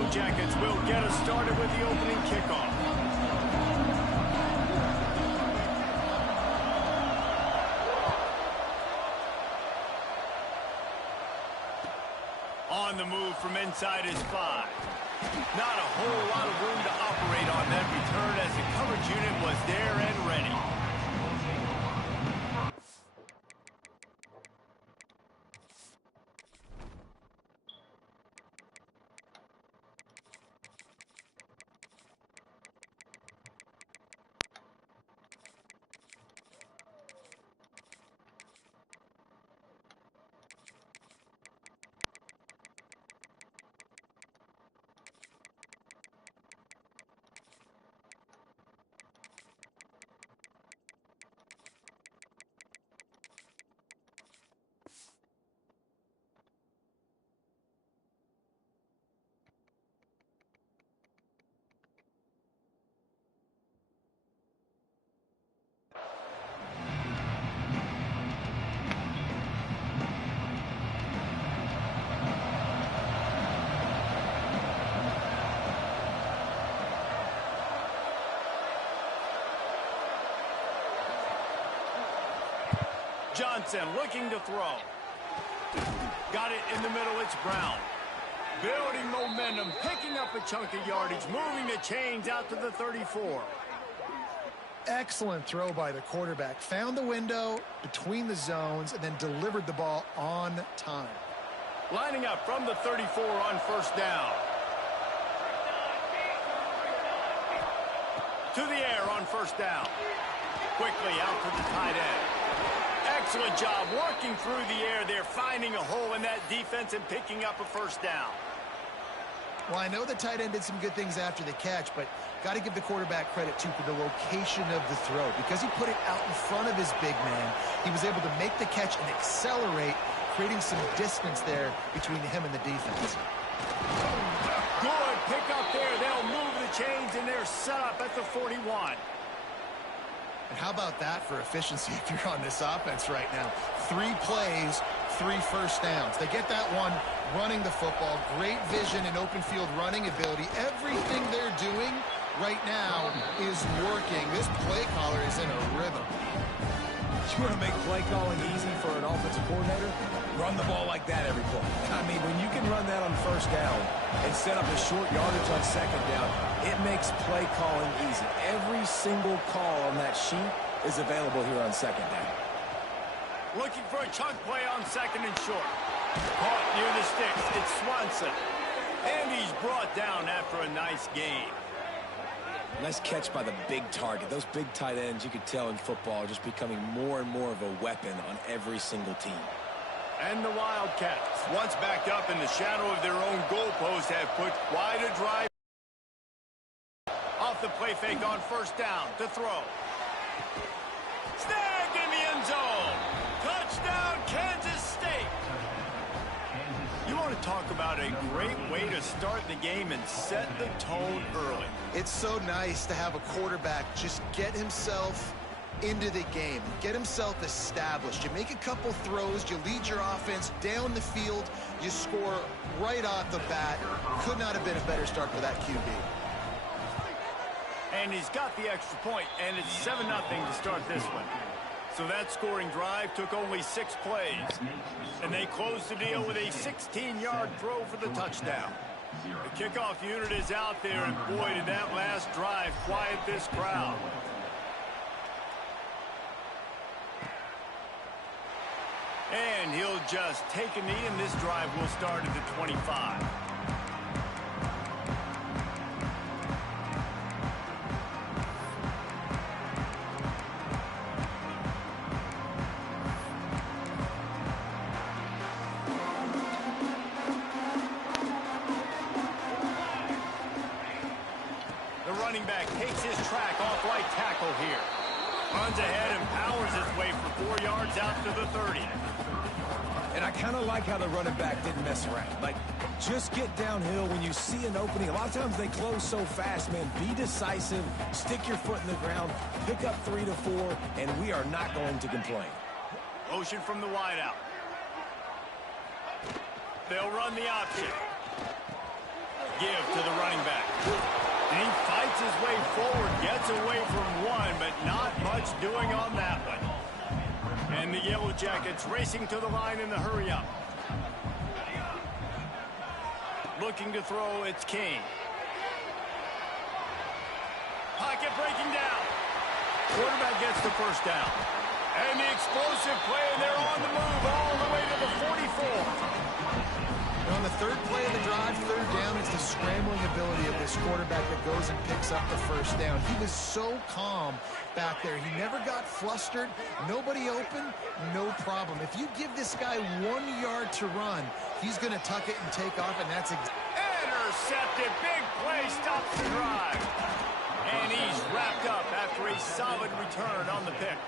Yellow Jackets will get us started with the opening kickoff. On the move from inside his 5. Not a whole lot of room to operate on that return as the coverage unit was there and ready. Johnson looking to throw. Got it in the middle, it's Brown. Building momentum, picking up a chunk of yardage, moving the chains out to the 34. Excellent throw by the quarterback. Found the window between the zones and then delivered the ball on time. Lining up from the 34 on first down. To the air on first down. Quickly out to the tight end. Excellent job working through the air there, finding a hole in that defense and picking up a first down. Well, I know the tight end did some good things after the catch, but got to give the quarterback credit, too, for the location of the throw. Because he put it out in front of his big man, he was able to make the catch and accelerate, creating some distance there between him and the defense. Good pick up there. They'll move the chains, and they're set up at the 41. And how about that for efficiency if you're on this offense right now? 3 plays, 3 first downs. They get that one running the football. Great vision and open field running ability. Everything they're doing right now is working. This play caller is in a rhythm. You want to make play calling easy for an offensive coordinator? Run the ball like that every play. I mean, when you can run that on first down and set up a short yardage on second down, it makes play calling easy. Every single call on that sheet is available here on second down. Looking for a chunk play on second and short. Caught near the sticks. It's Swanson. And he's brought down after a nice gain. Nice catch by the big target. Those big tight ends, you could tell in football, are just becoming more and more of a weapon on every single team. And the Wildcats, once backed up in the shadow of their own goalpost, have put quite a drive. Off the play fake on first down to throw. Snagged in the end zone. Touchdown, Kansas State. You want to talk about a great way to start the game and set the tone early. It's so nice to have a quarterback just get himself into the game, get himself established. You make a couple throws, you lead your offense down the field, you score right off the bat. Could not have been a better start for that QB. And he's got the extra point, and it's 7-0 to start this one. So that scoring drive took only 6 plays. And they closed the deal with a 16-yard throw for the touchdown. The kickoff unit is out there, and boy, did that last drive quiet this crowd. And he'll just take a knee, and this drive will start at the 25. The running back takes his track off right tackle here. Runs ahead and powers his way for 4 yards out to the 30. And I kind of like how the running back didn't mess around. Like, just get downhill when you see an opening. A lot of times they close so fast, man. Be decisive, stick your foot in the ground, pick up 3 to 4, and we are not going to complain. Motion from the wideout. They'll run the option. give to the running back. And he fights his way forward, gets away from one, but not much doing on that one. And the Yellow Jackets racing to the line in the hurry-up. Looking to throw, it's King. Pocket breaking down. Quarterback gets the first down. And the explosive play, and they're on the move all the way to the 44. On the third play of the drive, third down, it's the scrambling ability of this quarterback that goes and picks up the first down. He was so calm back there. He never got flustered. Nobody open, no problem. If you give this guy 1 yard to run, he's going to tuck it and take off, and that's intercepted. Big play, stops the drive. And he's wrapped up after a solid return on the pick.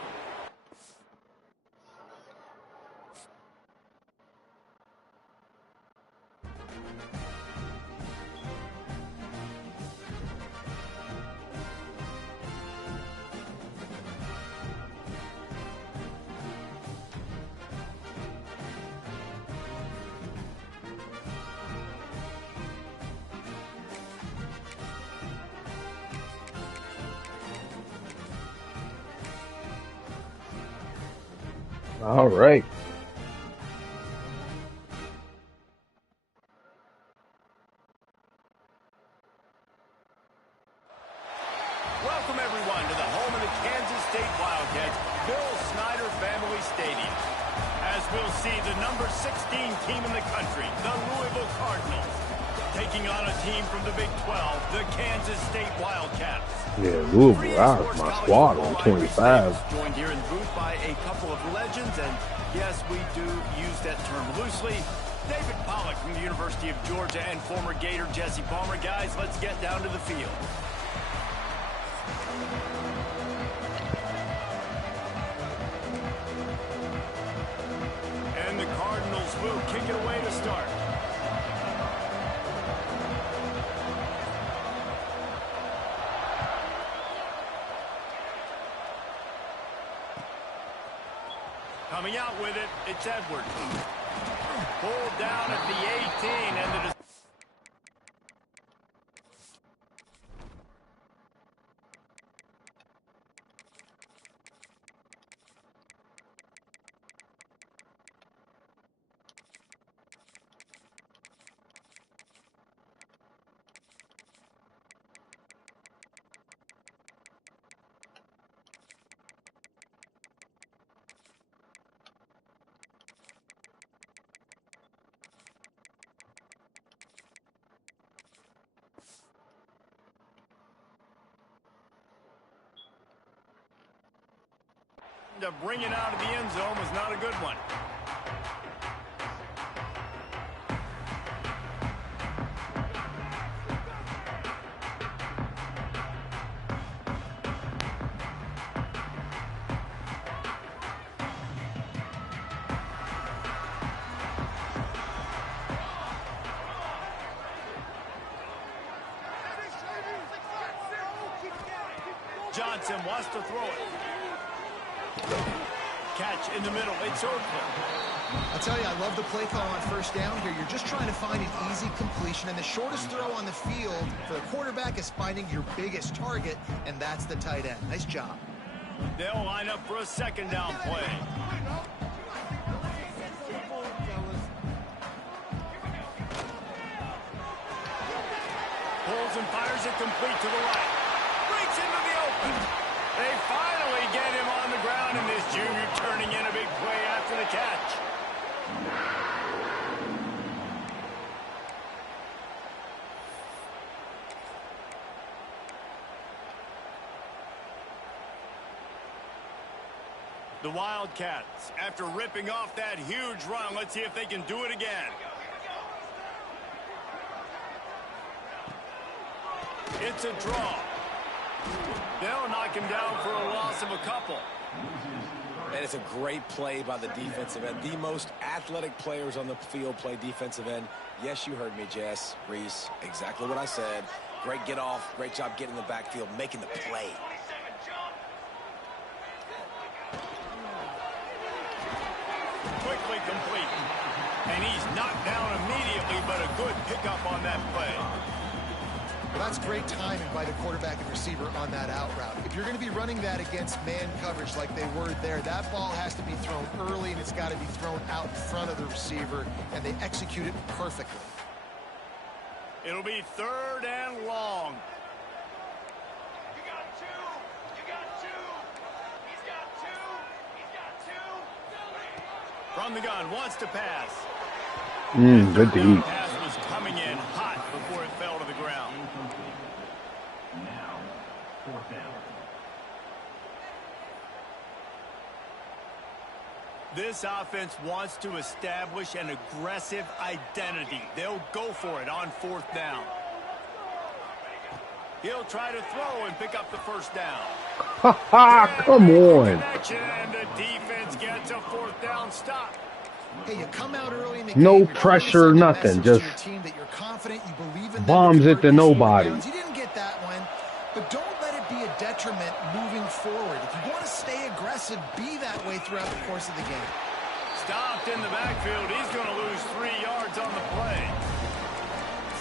All right. Welcome, everyone, to the home of the Kansas State Wildcats, Bill Snyder Family Stadium. As we'll see, the number 16 team in the country, the Louisville Cardinals, taking on a team from the Big 12, the Kansas State Wildcats. Yeah, Louisville, that's my squad on 25. Joined here in the booth by a couple of legends, and yes, we do use that term loosely. David Pollack from the University of Georgia and former Gator Jesse Palmer. Guys, let's get down to the field. And the Cardinals will kick it away to start. Coming out with it, it's Edwards. Pulled down at the 18, and the to bring it out of the end zone was not a good one. Johnson wants to throw it. Catch in the middle. It's open. I'll tell you, I love the play call on first down here. You're just trying to find an easy completion, and the shortest throw on the field for the quarterback is finding your biggest target, and that's the tight end. Nice job. They'll line up for a second down play. Pulls and fires it complete to the right. Breaks into the open. They finally get him on the ground, and this junior turning in a big play after the catch. The Wildcats, after ripping off that huge run, let's see if they can do it again. It's a draw. They'll knock him down for a loss of a couple. And it's a great play by the defensive end. The most athletic players on the field play defensive end. Yes, you heard me, Jess, Reese. Exactly what I said. Great get off. Great job getting in the backfield, making the play. Quickly complete. And he's knocked down immediately, but a good pickup on that play. Well, that's great timing by the quarterback and receiver on that out route. If you're going to be running that against man coverage like they were there, that ball has to be thrown early, and it's got to be thrown out in front of the receiver, and they execute it perfectly. It'll be 3rd and long. You got 2. You got 2. He's got 2. He's got 2. From the gun, wants to pass. Good to eat. Pass was coming in hot before it fell to the ground. Now, 4th down. This offense wants to establish an aggressive identity. They'll go for it on 4th down. He'll try to throw and pick up the 1st down. Ha ha! Come on. And the defense gets a 4th down stop. Hey, you come out early in the No game, you're pressure, trying to nothing, send a message to just your team that you're confident, you believe in them, bombs that it to they're nobody. downs. You didn't get that one, but don't let it be a detriment moving forward. If you want to stay aggressive, be that way throughout the course of the game. Stopped in the backfield. He's going to lose 3 yards on the play.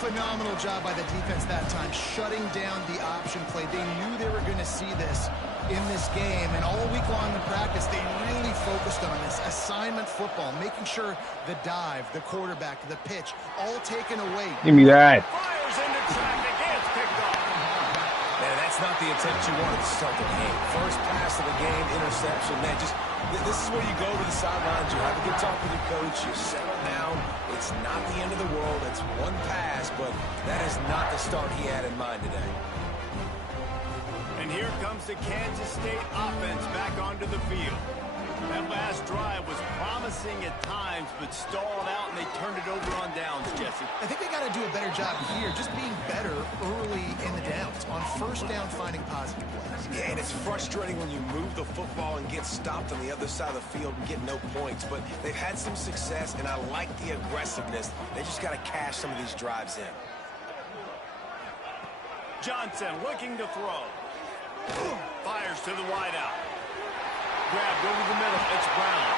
Phenomenal job by the defense that time, shutting down the option play. They knew they were going to see this in this game, and all week long in practice, they really focused on this assignment football, making sure the dive, the quarterback, the pitch, all taken away. Give me that. Fires into traffic. It's picked off. Man, that's not the attempt you wanted to start the game. First pass of the game, interception. Man, this is where you go to the sidelines. You have a good talk with your coach. You settle down. It's not the end of the world. It's one pass, but that is not the start he had in mind today. And here comes the Kansas State offense back onto the field. That last drive was promising at times, but stalled out, and they turned it over on downs, Jesse. I think they got to do a better job here, just being better early in the downs, on 1st down, finding positive plays. Yeah, and it's frustrating when you move the football and get stopped on the other side of the field and get no points, but they've had some success, and I like the aggressiveness. They just got to cash some of these drives in. Johnson looking to throw. Fires to the wideout. Grabbed over the middle. It's Brown.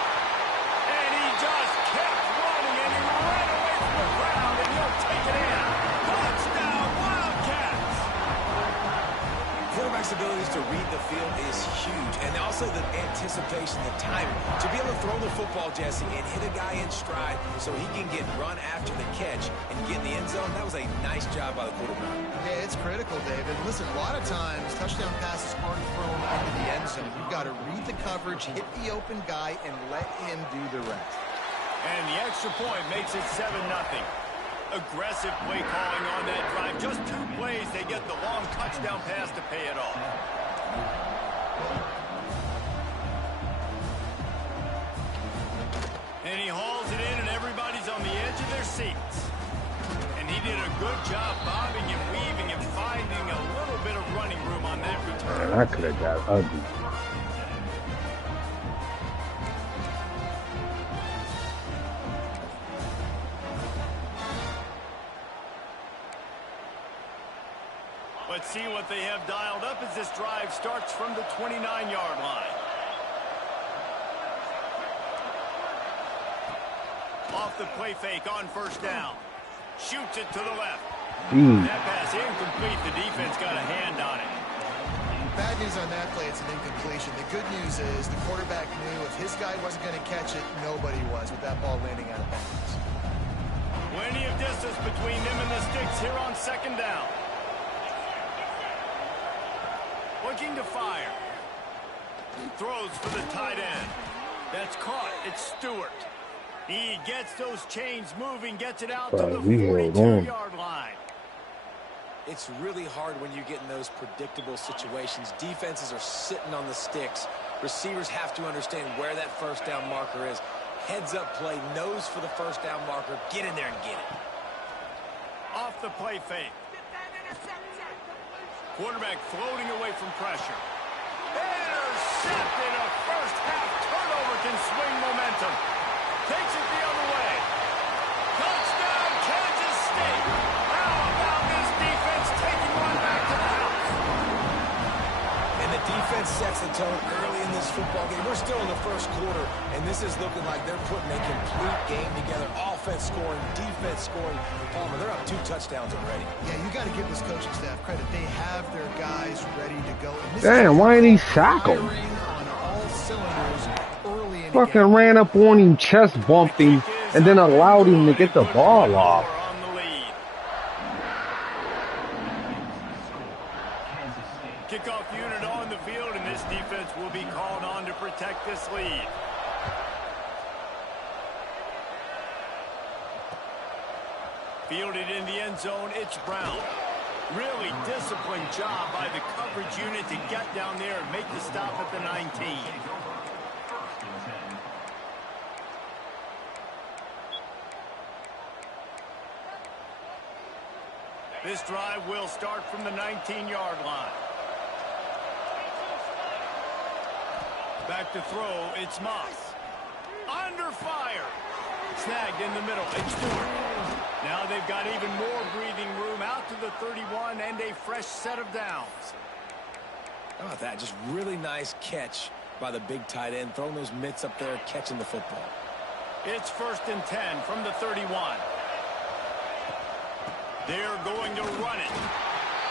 And he just kept running, and he ran away from the ground, and he'll take it in. Touchdown, Wildcats! Quarterback's abilities to read the field is huge, and also the anticipation, the timing. To be able to throw the football, Jesse, and hit a guy in stride so he can get run after the catch and get in the end zone, that was a nice job by the quarterback. Yeah, it's critical, David. Listen, a lot of times, touchdown passes aren't thrown into the end zone. You've got to read the coverage, hit the open guy, and let him do the rest. And the extra point makes it 7-0. Aggressive play calling on that drive. Just 2 plays, they get the long touchdown pass to pay it off. And he hauls it in, and everybody's on the edge of their seats. And he did a good job bobbing and weaving and finding a little bit of running room on that return. Man, I could have got ugly. Let's see what they have dialed up as this drive starts from the 29-yard line. Off the play fake on 1st down. Shoots it to the left. That pass incomplete. The defense got a hand on it. Bad news on that play, it's an incompletion. The good news is the quarterback knew if his guy wasn't going to catch it, nobody was with that ball landing out of bounds. Plenty of distance between them and the sticks here on 2nd down. Looking to fire. Throws for the tight end. That's caught. It's Stewart. He gets those chains moving, gets it out to the 42-yard line. It's really hard when you get in those predictable situations. Defenses are sitting on the sticks. Receivers have to understand where that 1st down marker is. Heads up play, nose for the 1st down marker. Get in there and get it. Off the play fake. Quarterback floating away from pressure. Intercepted. A first half turnover can swing momentum. Takes it the other way. Touchdown, Kansas State. How about this defense taking one back to the house? And the defense defense sets the tone early in this football game. We're still in the first quarter, and this is looking like they're putting a complete game together. Offense scoring, defense scoring. Palmer, they're up 2 touchdowns already. Yeah, you got to give this coaching staff credit. They have their guys ready to go. And this Damn, why ain't he shackled? firing on all cylinders early in the Fucking game. ran up on him, chest bumped him, and then allowed him to get the ball off. On the lead. Kickoff unit on the field, and this defense will be called on to protect this lead. Fielded in the end zone, it's Brown. Really disciplined job by the coverage unit to get down there and make the stop at the 19. This drive will start from the 19-yard line. Back to throw, it's Moss. Under fire. Snagged in the middle, it's Stewart. Now they've got even more breathing room out to the 31 and a fresh set of downs. How about that? Just really nice catch by the big tight end, throwing those mitts up there, catching the football. It's 1st and 10 from the 31. They're going to run it.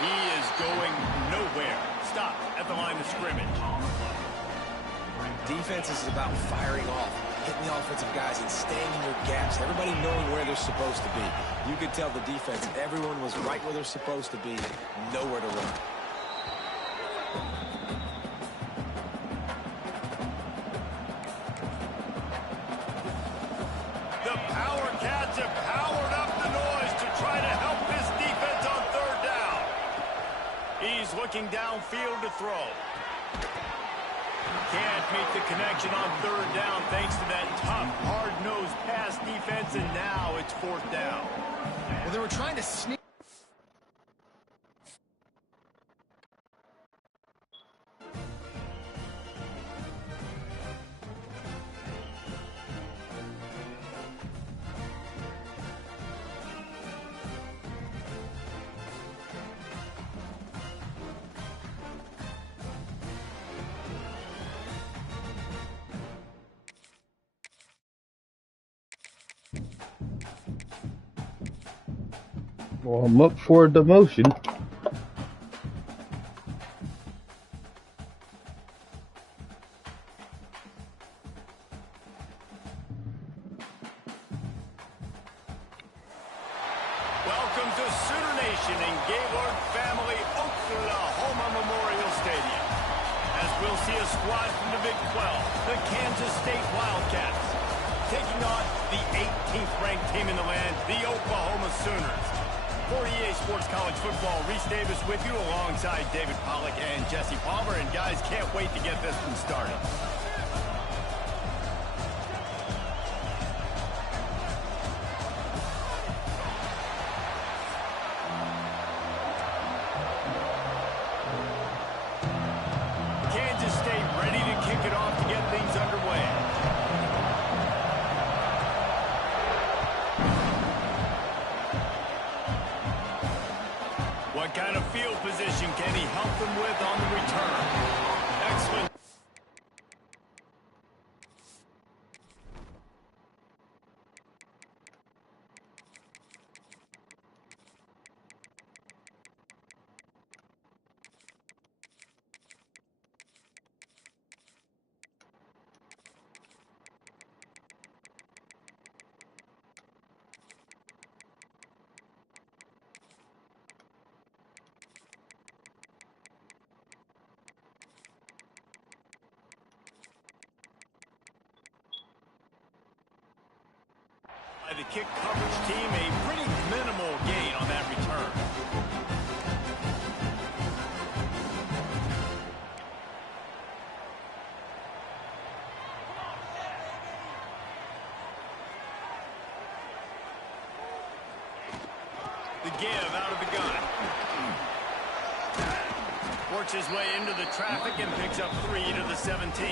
He is going nowhere. Stop at the line of scrimmage. Defense is about firing off, hitting the offensive guys and staying in your gaps, everybody knowing where they're supposed to be. You could tell the defense, everyone was right where they're supposed to be, nowhere to run. The Power Cats have powered up the noise to try to help this defense on 3rd down. He's looking downfield to throw. Can't meet the connection on 3rd down thanks to that tough, hard-nosed pass defense, and now it's 4th down. Well, they were trying to sneak. Well, I'm up for a demotion. Welcome to Sooner Nation and Gaylord Family Oklahoma Memorial Stadium. As we'll see a squad from the Big 12, the Kansas State Wildcats, taking on the 18th ranked team in the land, the Oklahoma Sooners. For EA Sports College Football, Reese Davis with you alongside David Pollack and Jesse Palmer. And guys, can't wait to get this one started. Kansas State ready to kick it off to get things underway. What kind of field position can he help them with on the return? Excellent. By the kick coverage team, a pretty minimal gain on that return. The give out of the gun. Works his way into the traffic and picks up 3 to the 17.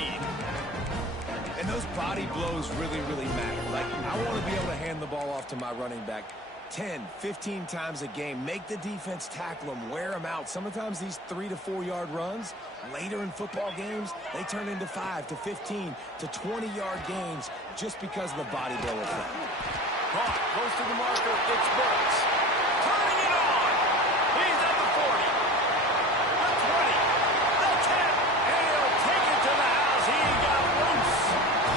And those body blows really, really matter. Like, I want to be able to hand the ball off to my running back 10, 15 times a game. Make the defense tackle them, wear them out. Sometimes these 3 to 4 yard runs, later in football games, they turn into 5 to 15 to 20-yard games just because of the body blow effect. Caught, close to the marker, it's Burks. Turning it on. He's at the 40. The 20. The 10. And he'll take it to the house. He got loose.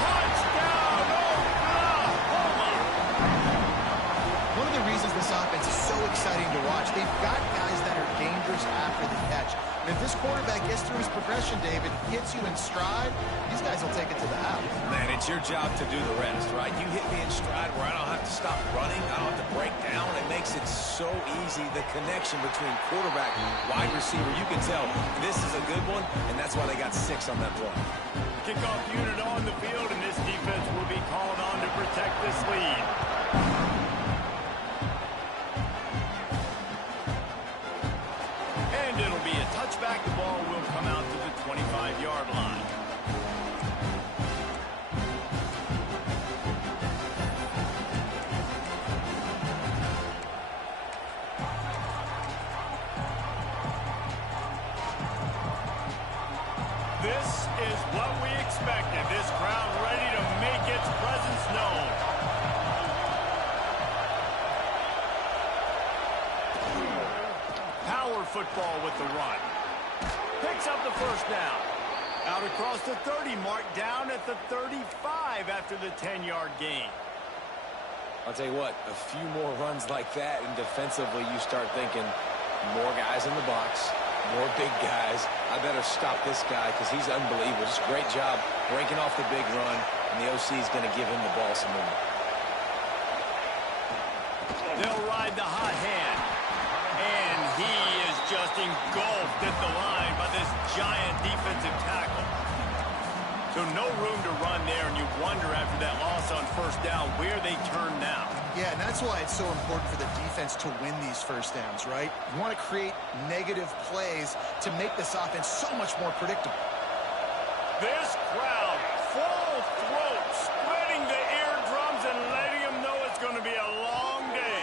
Touchdown, Oklahoma. One of the reasons this offense is so exciting to watch, they've got guys that are dangerous after the catch. And if this quarterback gets through his progression, David, hits you in stride, these guys will take it to the house. Man, it's your job to do the rest, right? You hit me in stride where I don't have to stop running. I don't have to break down. It makes it so easy. The connection between quarterback, wide receiver, you can tell this is a good one, and that's why they got 6 on that play. Kickoff unit on the field, and this defense will be called on to protect this lead. And it'll be a touchback. The ball will come out to the 25-yard line. This is what we expected. This crowd ready to make its presence known. Power football with the run. Picks up the first down. Out across the 30 mark, down at the 35 after the 10-yard gain. I'll tell you what, a few more runs like that, and defensively you start thinking more guys in the box, more big guys. I better stop this guy because he's unbelievable. Just great job breaking off the big run, and the OC is going to give him the ball some more. They'll ride the hot hand. And he is just engulfed at the line by this giant defensive tackle. So no room to run there, and you wonder after that loss on first down where they turn now. Yeah, and that's why it's so important for the defense to win these first downs, right? You want to create negative plays to make this offense so much more predictable. This crowd, full throat, spreading the eardrums and letting them know it's going to be a long day.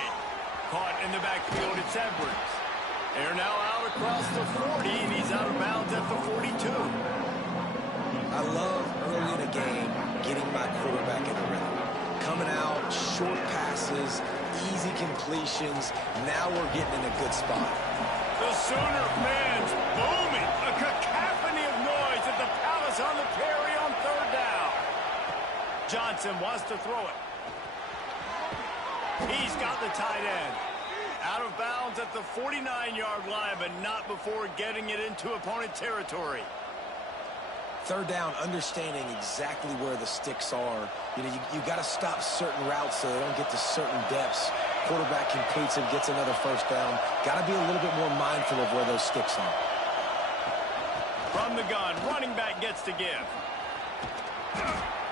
Caught in the backfield, it's Edwards. They're now out across the 40, and he's out of bounds at the 42. I love early in a game getting my quarterback in a rhythm. Coming out, short passes, easy completions. Now we're getting in a good spot. The Sooner fans booming. A cacophony of noise at the Palace on the carry on third down. Johnson wants to throw it. He's got the tight end. Out of bounds at the 49-yard line, but not before getting it into opponent territory. Third down, understanding exactly where the sticks are. You know, you got to stop certain routes so they don't get to certain depths. Quarterback completes and gets another first down. Got to be a little bit more mindful of where those sticks are. From the gun, running back gets to give.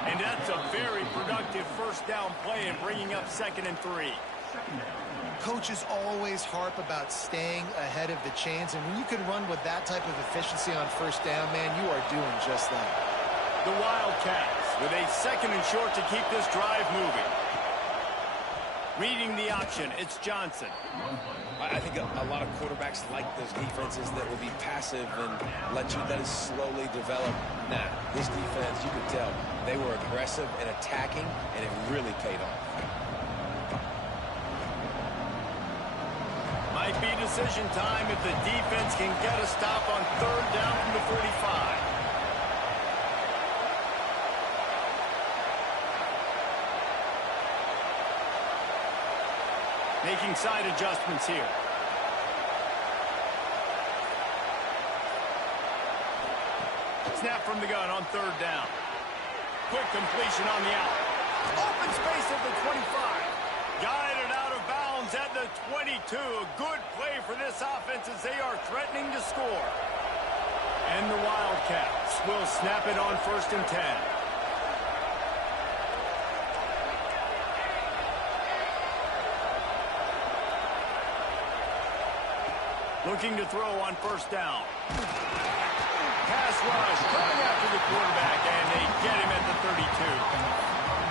And that's a very productive first down play and bringing up 2nd and 3. Coaches always harp about staying ahead of the chains, and when you can run with that type of efficiency on first down, man, you are doing just that. The Wildcats with a 2nd and short to keep this drive moving. Reading the option, it's Johnson. I think a lot of quarterbacks like those defenses that will be passive and let it slowly develop. Nah, this defense, you could tell, they were aggressive and attacking, and it really paid off. Might be decision time if the defense can get a stop on third down from the 45. Making side adjustments here. Snap from the gun on third down. Quick completion on the out. Open space at the 25. Guided out of bounds at the 22. A good play for this offense as they are threatening to score. And the Wildcats will snap it on 1st and 10. Looking to throw on first down. Pass rush coming after the quarterback, and they get him at the 32.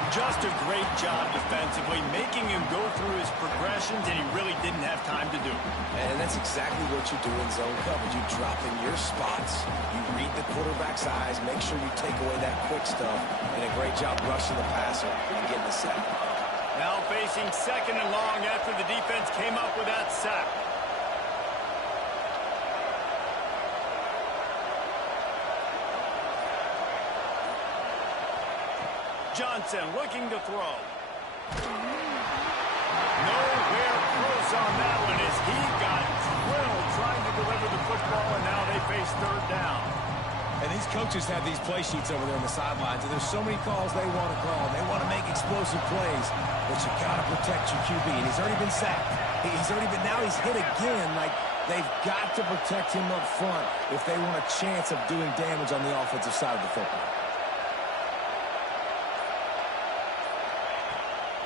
Just a great job defensively, making him go through his progressions, and he really didn't have time to do it. And that's exactly what you do in zone coverage. You drop in your spots, you read the quarterback's eyes, make sure you take away that quick stuff, and a great job rushing the passer and getting the sack. Now facing second and long after the defense came up with that sack. Johnson looking to throw. Nowhere close on that one as he got drilled trying to deliver the football, and now they face third down. And these coaches have these play sheets over there on the sidelines, and there's so many calls they want to call. They want to make explosive plays, but you got to protect your QB, and he's already been sacked. Now he's hit again. Like, they've got to protect him up front if they want a chance of doing damage on the offensive side of the football.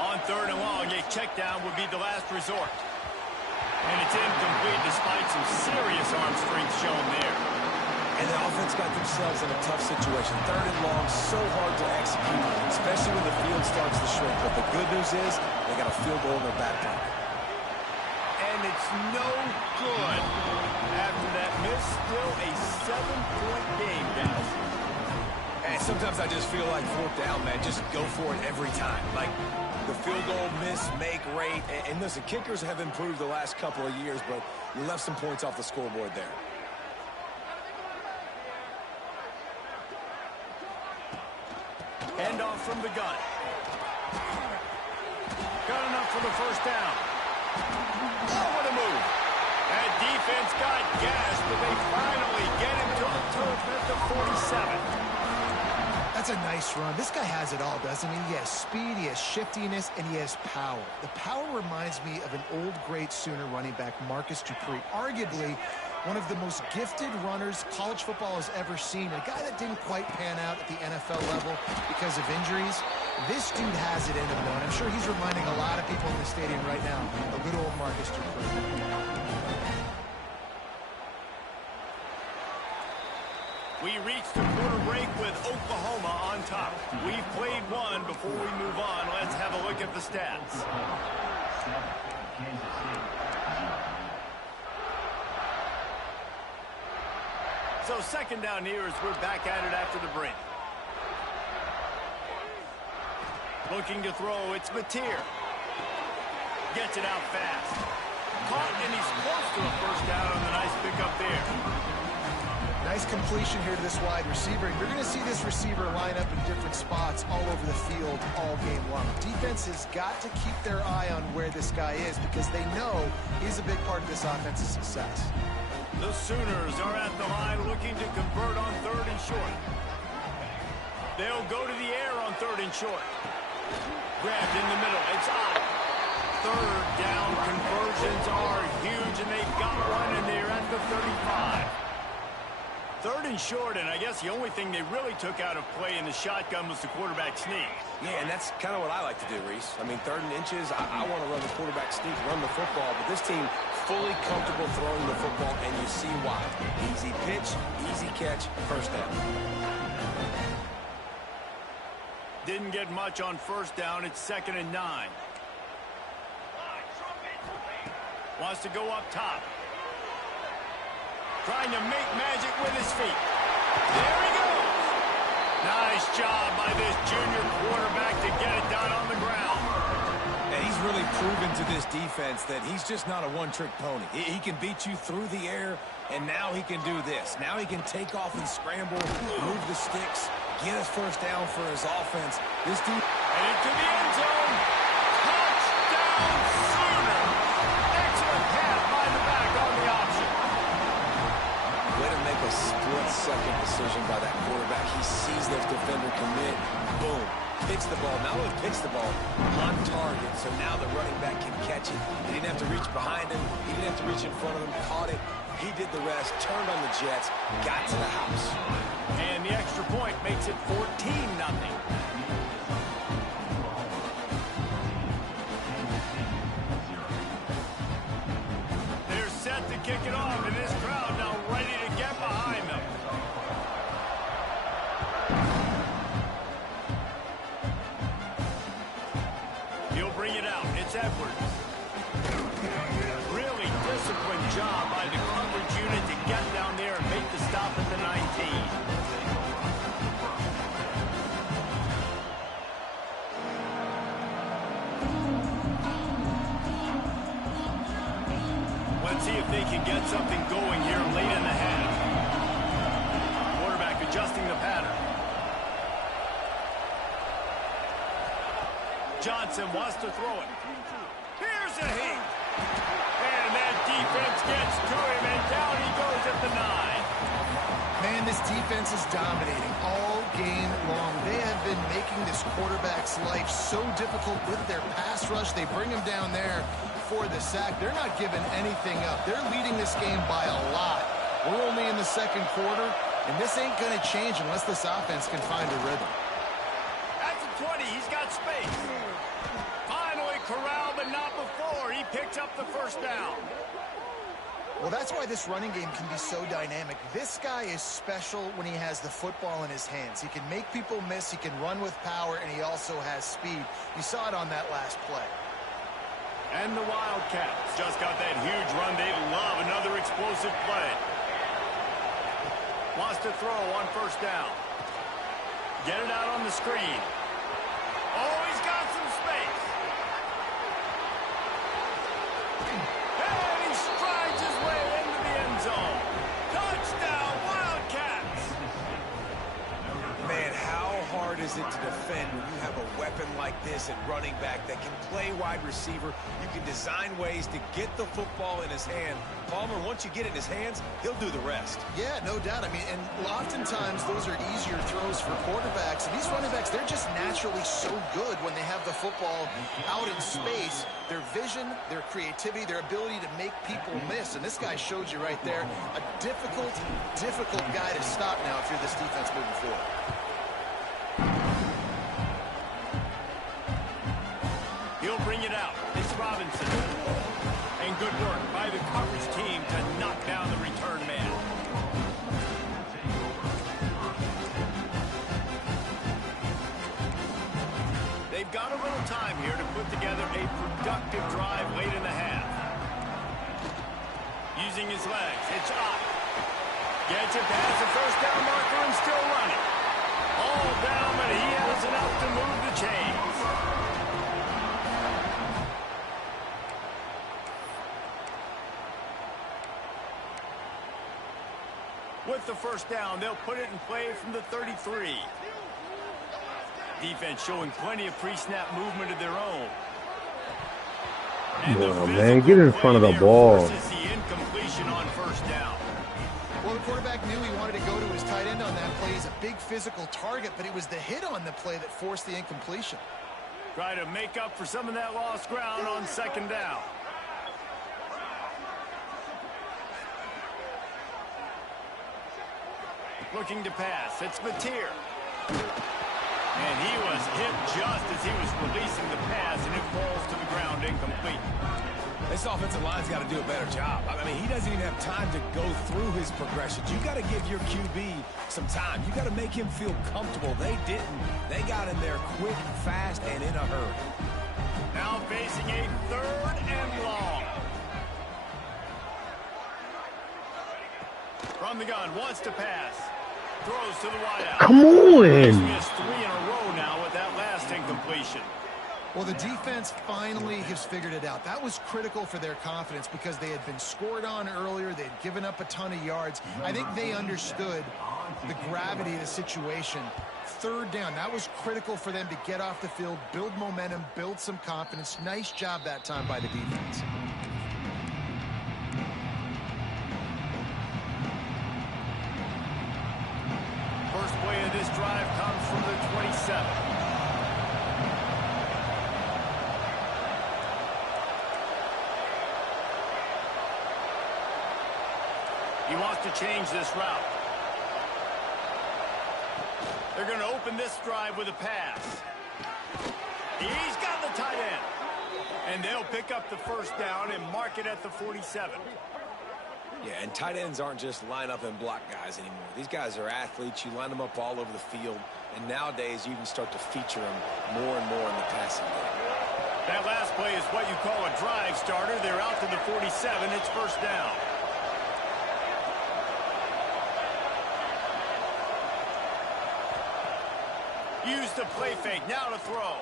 On third and long, a check down would be the last resort. And it's incomplete despite some serious arm strength shown there. And the offense got themselves in a tough situation. Third and long, so hard to execute, especially when the field starts to shrink. But the good news is they got a field goal in their back pocket. And it's no good. After that miss, still a 7-point game, guys. And sometimes I just feel like fourth down, man, just go for it every time. Like, the field goal, miss, make, rate. And listen, kickers have improved the last couple of years, but you left some points off the scoreboard there. Handoff from the gun. Got enough for the first down. Oh, what a move. That defense got gas, but they finally get him to the turf at the 47. That's a nice run. This guy has it all, doesn't he? He has speed, he has shiftiness, and he has power. The power reminds me of an old great Sooner running back, Marcus Dupree. Arguably one of the most gifted runners college football has ever seen. A guy that didn't quite pan out at the NFL level because of injuries. This dude has it in him, though, and I'm sure he's reminding a lot of people in the stadium right now of good old Marcus Dupree. We reach the quarter break with Oklahoma on top. We've played one. Before we move on, let's have a look at the stats. So second down here as we're back at it after the break. Looking to throw, it's Mateer. Gets it out fast. Caught, and he's close to a first down on the nice pickup there. Nice completion here to this wide receiver. You're going to see this receiver line up in different spots all over the field all game long. Defense has got to keep their eye on where this guy is because they know he's a big part of this offense's success. The Sooners are at the line looking to convert on third and short. They'll go to the air on third and short. Grabbed in the middle. It's out. Third down conversions are huge, and they've got one, and they're at the 35. Third and short, and I guess the only thing they really took out of play in the shotgun was the quarterback sneak. Yeah, and that's kind of what I like to do, Reese. I mean, third and inches, I want to run the quarterback sneak, run the football, but this team fully comfortable throwing the football, and you see why. Easy pitch, easy catch, first down. Didn't get much on first down. It's 2nd and 9. Wants to go up top. Trying to make magic with his feet. There he goes. Nice job by this junior quarterback to get it done on the ground. And he's really proven to this defense that he's just not a one-trick pony. He can beat you through the air, and now he can do this. Now he can take off and scramble, move the sticks, get his first down for his offense. This dude... And into the end zone. Touchdown, Sooner. Excellent pass by the back on the option. Way to make a split-second decision by that quarterback. He sees the defender commit. Boom. Picks the ball. Not only picks the ball, on target. So now the running back can catch it. He didn't have to reach behind him. He didn't have to reach in front of him. Caught it. He did the rest. Turned on the Jets. Got to the house. And the extra point makes it 14-0. They're set to kick it off, and this crowd now ready to get behind them. Edwards. Really disciplined job by the coverage unit to get down there and make the stop at the 19. Let's see if they can get something going here late in the half. Quarterback adjusting the pattern. Johnson wants to throw it. Here's a hit. And that defense gets to him, and down he goes at the 9. Man, this defense is dominating all game long. They have been making this quarterback's life so difficult with their pass rush. They bring him down there for the sack. They're not giving anything up. They're leading this game by a lot. We're only in the second quarter, and this ain't going to change unless this offense can find a rhythm. At the 20, he's got space. Finally corralled, but not before. He picks up the first down. Well, that's why this running game can be so dynamic. This guy is special when he has the football in his hands. He can make people miss, he can run with power, and he also has speed. You saw it on that last play. And the Wildcats just got that huge run. They love another explosive play. Wants to throw on first down. Get it out on the screen. Oh, he's got some space. And he strides his way into the end zone. Touchdown, Wildcats. Man, how hard is it to defend when you have a weapon like this at running back that can play wide receiver? You can design ways to get the football in his hand. Palmer, once you get it in his hands, he'll do the rest. Yeah, no doubt. I mean, and oftentimes those are easier throws for quarterbacks. And these running backs, they're just naturally so good when they have the football out in space. Their vision, their creativity, their ability to make people miss. And this guy showed you right there, a difficult guy to stop now if you're this defense moving forward. He'll bring it out. It's Robinson. And good work by the coverage team to knock down the return man. They've got a little time here to put together a productive drive late in the half. Using his legs, it's up. Gets it past the first down marker and still running. All down, but he has enough to move the chains. With the first down, they'll put it in play from the 33. Defense showing plenty of pre-snap movement of their own. Oh, man, get in front of the ball. The incompletion on first down. Well, the quarterback knew he wanted to go to his tight end on that play. He's a big physical target, but it was the hit on the play that forced the incompletion. Try to make up for some of that lost ground on second down. Looking to pass. It's Mateer. And he was hit just as he was releasing the pass, and it falls to the ground incomplete. This offensive line's got to do a better job. I mean, he doesn't even have time to go through his progressions. You got to give your QB some time. You got to make him feel comfortable. They didn't. They got in there quick, fast, and in a hurry. Now facing a 3rd and long. From the gun, wants to pass. Throws to the wideout. Come on! He's missed 3 in a row now with that last incompletion. Well, the defense finally has figured it out. That was critical for their confidence because they had been scored on earlier. They had given up a ton of yards. I think they understood the gravity of the situation. 3rd down, that was critical for them to get off the field, build momentum, build some confidence. Nice job that time by the defense. First play of this drive comes from the 27. He wants to change this route. They're going to open this drive with a pass. He's got the tight end. And they'll pick up the first down and mark it at the 47. Yeah, and tight ends aren't just line up and block guys anymore. These guys are athletes. You line them up all over the field. And nowadays, you can start to feature them more and more in the passing game. That last play is what you call a drive starter. They're out to the 47. It's first down. Use the play fake. Now to throw.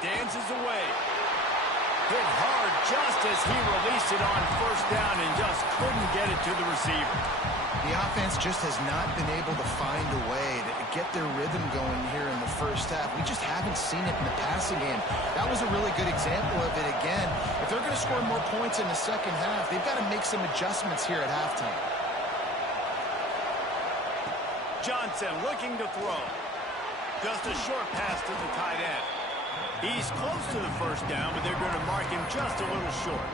Dances away. Hit hard just as he released it on first down and just couldn't get it to the receiver. The offense just has not been able to find a way to get their rhythm going here in the first half. We just haven't seen it in the passing game. That was a really good example of it again. If they're going to score more points in the second half, they've got to make some adjustments here at halftime. Johnson looking to throw. Just a short pass to the tight end. He's close to the first down, but they're going to mark him just a little short.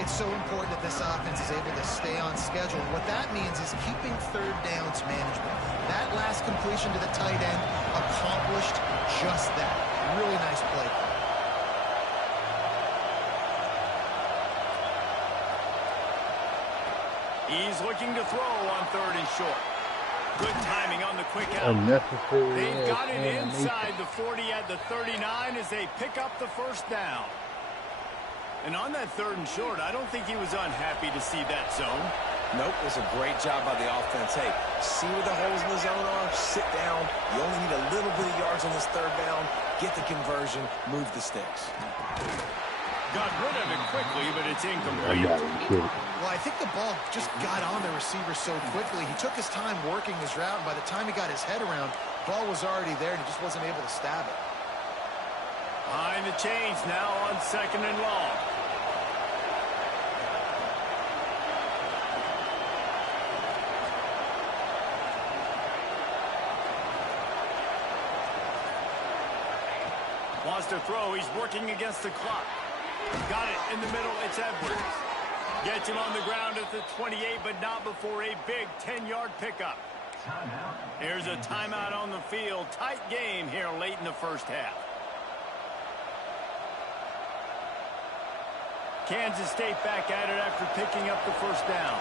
It's so important that this offense is able to stay on schedule. What that means is keeping third downs manageable. That last completion to the tight end accomplished just that. Really nice play. He's looking to throw on third and short. Good timing on the quick out. Unnecessary. They've got it inside the 40 at the 39 as they pick up the first down. And on that third and short, I don't think he was unhappy to see that zone. Nope, it was a great job by the offense. Hey, see where the holes in the zone are? Sit down. You only need a little bit of yards on this third down. Get the conversion. Move the sticks. Got rid of it quickly, but it's incomplete. Well, I think the ball just got on the receiver so quickly. He took his time working his route, and by the time he got his head around, the ball was already there, and he just wasn't able to stab it. Behind the chains now on second and long. Wants to throw. He's working against the clock. Got it in the middle. It's Edwards. Gets him on the ground at the 28, but not before a big 10-yard pickup. Here's a timeout on the field. Tight game here late in the first half. Kansas State back at it after picking up the first down.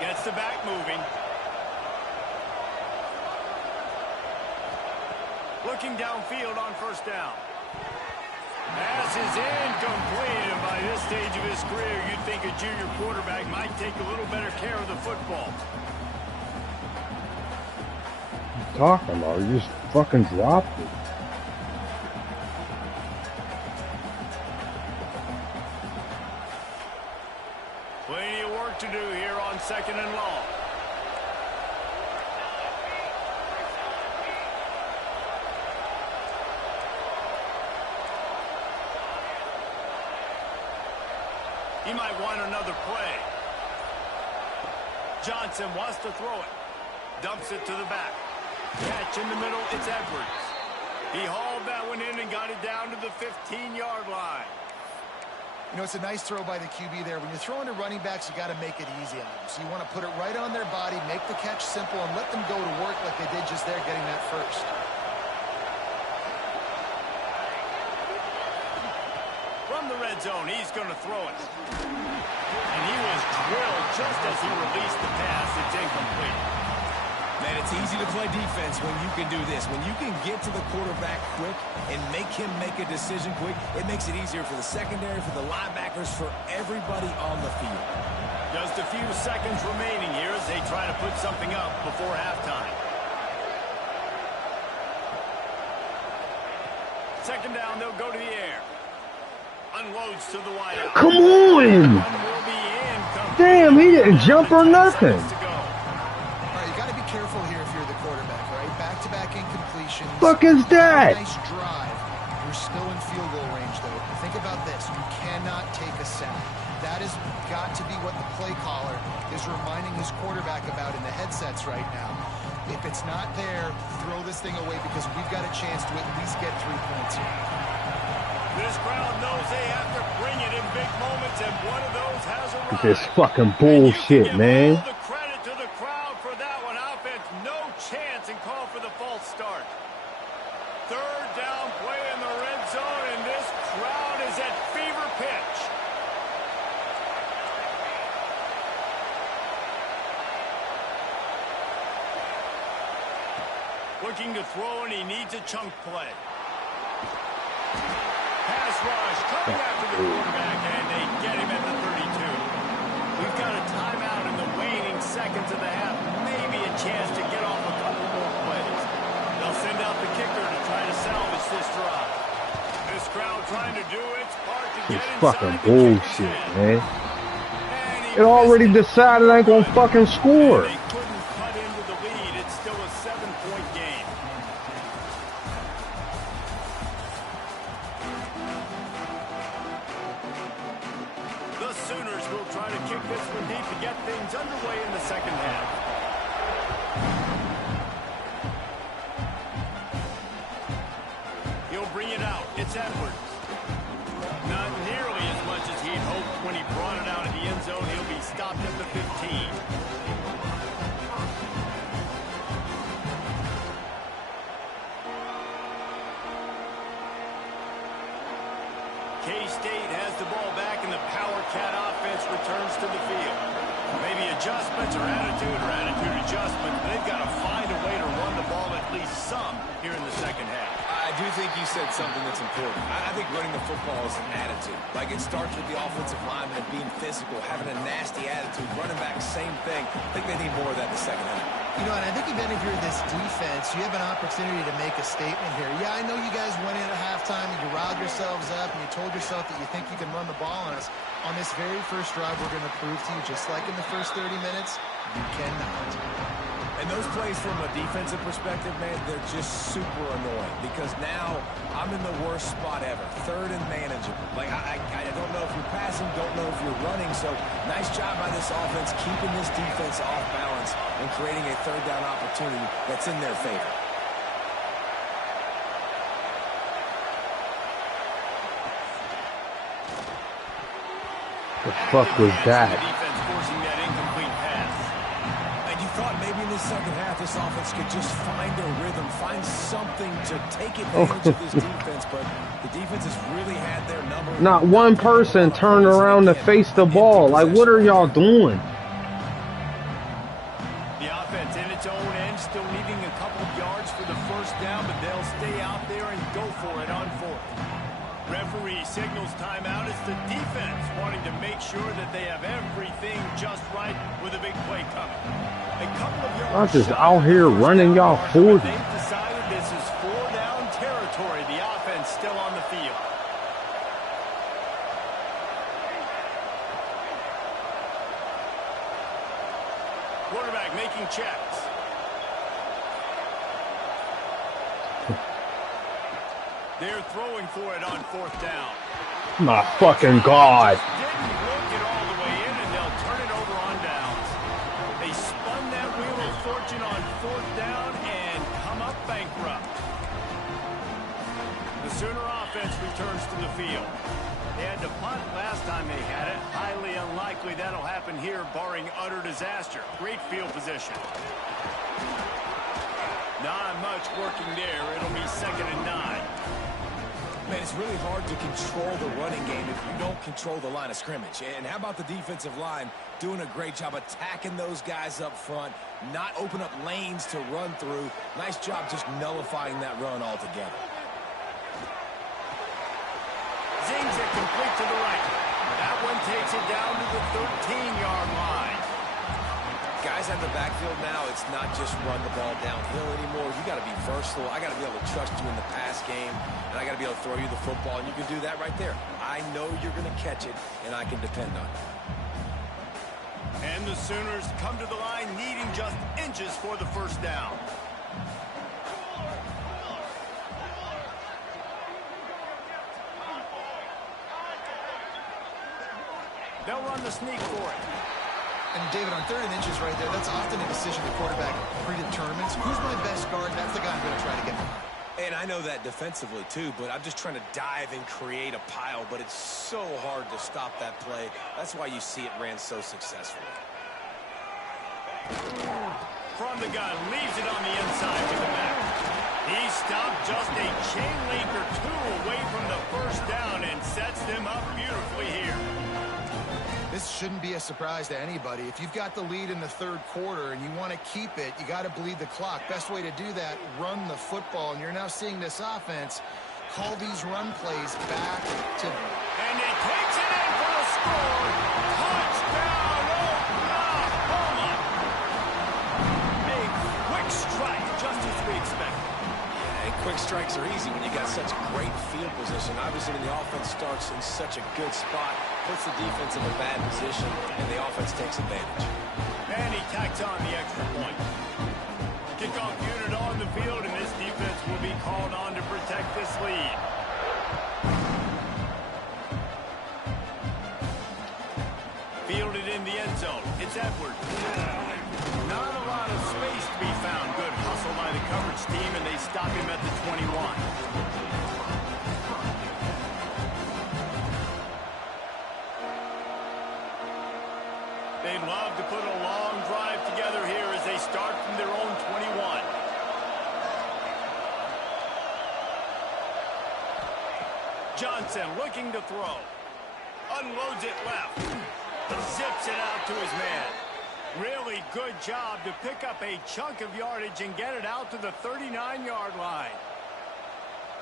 Gets the back moving. Looking downfield on first down. Pass is incomplete, and by this stage of his career, you'd think a junior quarterback might take a little better care of the football. What are you talking about? You just fucking dropped it. Plenty of work to do here on second and long. He might want another play. Johnson wants to throw it. Dumps it to the back. Catch in the middle, it's Edwards. He hauled that one in and got it down to the 15-yard line. You know, it's a nice throw by the QB there. When you're throwing to running backs, you got to make it easy on them. So you want to put it right on their body, make the catch simple, and let them go to work like they did just there, getting that first. From the red zone, he's going to throw it. And he was drilled just as he released the pass. It's incomplete. Man, it's easy to play defense when you can do this. When you can get to the quarterback quick and make him make a decision quick, it makes it easier for the secondary, for the linebackers, for everybody on the field. Just a few seconds remaining here as they try to put something up before halftime. Second down, they'll go to the air. Unloads to the wideout. Come on! Damn, he didn't jump or nothing. All right, you got to be careful here if you're the quarterback, all right? Back-to-back incompletions. Fuck is that? Nice drive. You're still in field goal range, though. Think about this. You cannot take a sack. That has got to be what the play caller is reminding his quarterback about in the headsets right now. If it's not there, throw this thing away because we've got a chance to at least get 3 points here. This crowd knows they have to bring it in big moments, and one of those has arrived. This fucking bullshit, man. All the credit to the crowd for that one. Offense, no chance, and call for the false start. Third down play in the red zone, and this crowd is at fever pitch. Looking to throw, and he needs a chunk play. Pass rush coming after the quarterback, and they get him at the 32. We've got a timeout in the waning seconds of the half. Maybe a chance to get off a couple more plays. They'll send out the kicker to try to salvage this drive. This crowd trying to do its part to get It's inside fucking the kicker's bullshit, head. man. And he It already misses. decided I ain't gonna fucking score. They couldn't cut into the lead. It's still a 7-point game. The Sooners will try to kick this one deep to get things underway in the second half. He'll bring it out. It's Edwards. Not nearly as much as he'd hoped when he brought it out of the end zone. He'll be stopped at the 15. K-State has the ball back, and the Power Cat offense returns to the field. Maybe adjustments or attitude adjustments. They've got to find a way to run the ball at least some here in the second half. I do think you said something that's important. I think running the football is an attitude. Like, it starts with the offensive lineman being physical, having a nasty attitude. Running back, same thing. I think they need more of that in the second half. You know, and I think even if you're this defense, you have an opportunity to make a statement here. Yeah, I know you guys went in at halftime and you riled yourselves up and you told yourself that you think you can run the ball on us. On this very first drive, we're going to prove to you, just like in the first 30 minutes, you cannot. And those plays from a defensive perspective, man, they're just super annoying because now I'm in the worst spot ever. Third and manageable. Like, I don't know if you're passing, don't know if you're running. So nice job by this offense keeping this defense off balance and creating a third down opportunity that's in their favor. The fuck was that? The defense forcing that incomplete pass. And you thought maybe in the second half this offense could just find a rhythm, find something to take advantage of this defense, but the defense has really had their number. Not one person turned around to face the ball. Like, what are y'all doing? The offense in its own end, still needing a couple of yards for the first down, but they'll stay out there and go for it on fourth. Referee signals timeout. It's the defense wanting to make sure that they have everything just right with a big play coming. A couple of yards. I'm just out here running y'all 40. They've decided this is 4-down territory. The offense still on the field. Quarterback making checks. They're throwing for it on fourth down. My fucking God. Didn't look it all the way in, and they'll turn it over on downs. They spun that wheel of fortune on fourth down and come up bankrupt. The Sooner offense returns to the field. They had to punt last time they had it. Highly unlikely that'll happen here, barring utter disaster. Great field position. Not much working there. It'll be 2nd and 9. Man, it's really hard to control the running game if you don't control the line of scrimmage. And how about the defensive line doing a great job attacking those guys up front, not open up lanes to run through. Nice job just nullifying that run altogether. Zings it complete to the right. That one takes it down to the 13-yard line. Guys out the backfield now, it's not just run the ball downhill anymore. You got to be versatile. I got to be able to trust you in the pass game, and I got to be able to throw you the football, and you can do that right there. I know you're going to catch it, and I can depend on it. And the Sooners come to the line needing just inches for the first down. They'll run the sneak for it. And David, on 3rd and inches right there, that's often a decision the quarterback predetermines. Who's my best guard? That's the guy I'm going to try to get behind. And I know that defensively, too, but I'm just trying to dive and create a pile, but it's so hard to stop that play. That's why you see it ran so successfully. From the gun, leaves it on the inside to the back. He stopped just a chain link or two away from the first down and sets them up beautifully here. This shouldn't be a surprise to anybody. If you've got the lead in the third quarter and you want to keep it, you got to bleed the clock. Best way to do that, run the football. And you're now seeing this offense call these run plays back to... And he takes it in for the score. Touchdown, Oklahoma. A quick strike, just as we expected. And quick strikes are easy when you got such great field position. Obviously, when the offense starts in such a good spot, puts the defense in a bad position, and the offense takes advantage. And he tacks on the extra point. Kickoff unit on the field, and this defense will be called on to protect this lead. Fielded in the end zone. It's Edwards. Not a lot of space to be found. Good hustle by the coverage team, and they stop him at the 21. They'd love to put a long drive together here as they start from their own 21. Johnson looking to throw. Unloads it left. Zips it out to his man. Really good job to pick up a chunk of yardage and get it out to the 39-yard line.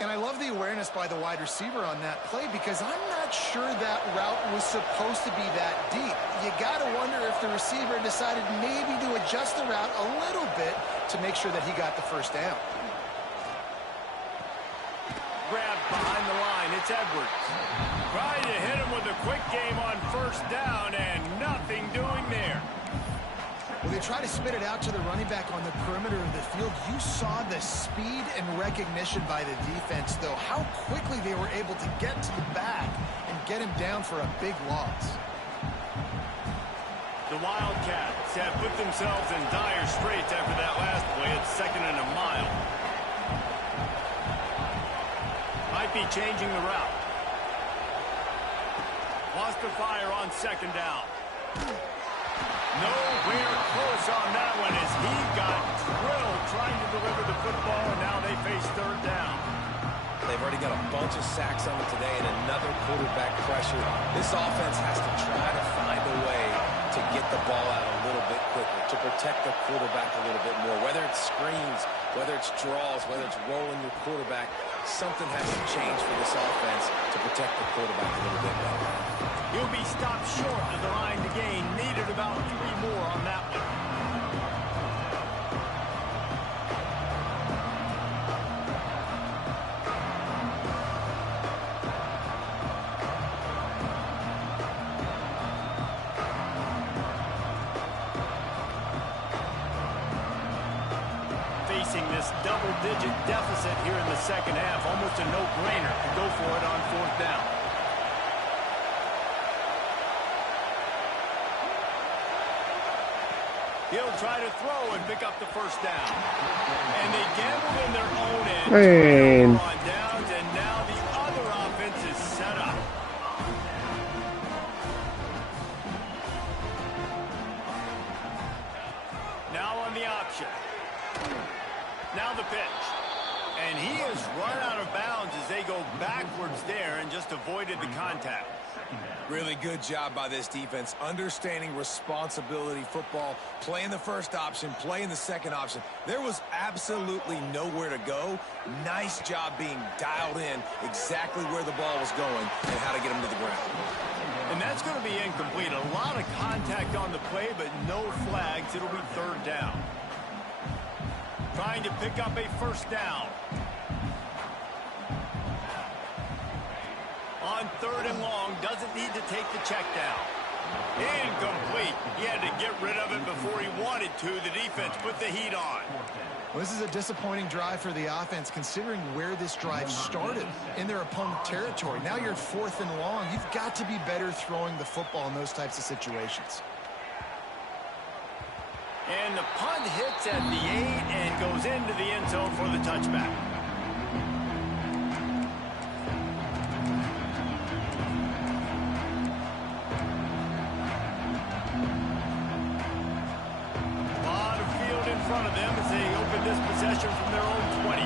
And I love the awareness by the wide receiver on that play because I'm not sure that route was supposed to be that deep. You got to wonder if the receiver decided maybe to adjust the route a little bit to make sure that he got the first down. Grabbed behind the line. It's Edwards. Trying to hit him with a quick game on first down and nothing doing there. When they try to spit it out to the running back on the perimeter of the field, you saw the speed and recognition by the defense, though, how quickly they were able to get to the back and get him down for a big loss. The Wildcats have put themselves in dire straits after that last play. It's 2nd and a mile. Might be changing the route. Lost the fire on 2nd down. Nowhere close on that one as he got drilled trying to deliver the football, and now they face 3rd down. They've already got a bunch of sacks on them today and another quarterback pressure. This offense has to try to find a way to get the ball out a little bit quicker, to protect the quarterback a little bit more. Whether it's screens, whether it's draws, whether it's rolling your quarterback, something has to change for this offense to protect the quarterback a little bit better. He'll be stopped short of the line to gain. Needed about 3 more on that one. Facing this double-digit deficit here in the second half, almost a no-brainer to go for it on 4th down. He'll try to throw and pick up the first down. And they gambled in their own end. Man. On downs, and now the other offense is set up. Now on the option. Now the pitch. And he is run out of bounds as they go backwards there and just avoided the contact. Really good job by this defense, understanding responsibility football, playing the first option, playing the second option. There was absolutely nowhere to go. Nice job being dialed in exactly where the ball was going and how to get him to the ground. And that's going to be incomplete. A lot of contact on the play, but no flags. It'll be 3rd down. Trying to pick up a first down. On 3rd and long, doesn't need to take the check down. Incomplete. He had to get rid of it before he wanted to. The defense put the heat on. Well, this is a disappointing drive for the offense, considering where this drive started in their opponent territory. Now you're at 4th and long. You've got to be better throwing the football in those types of situations. And the punt hits at the 8 and goes into the end zone for the touchback. In front of them as they open this possession from their own 20.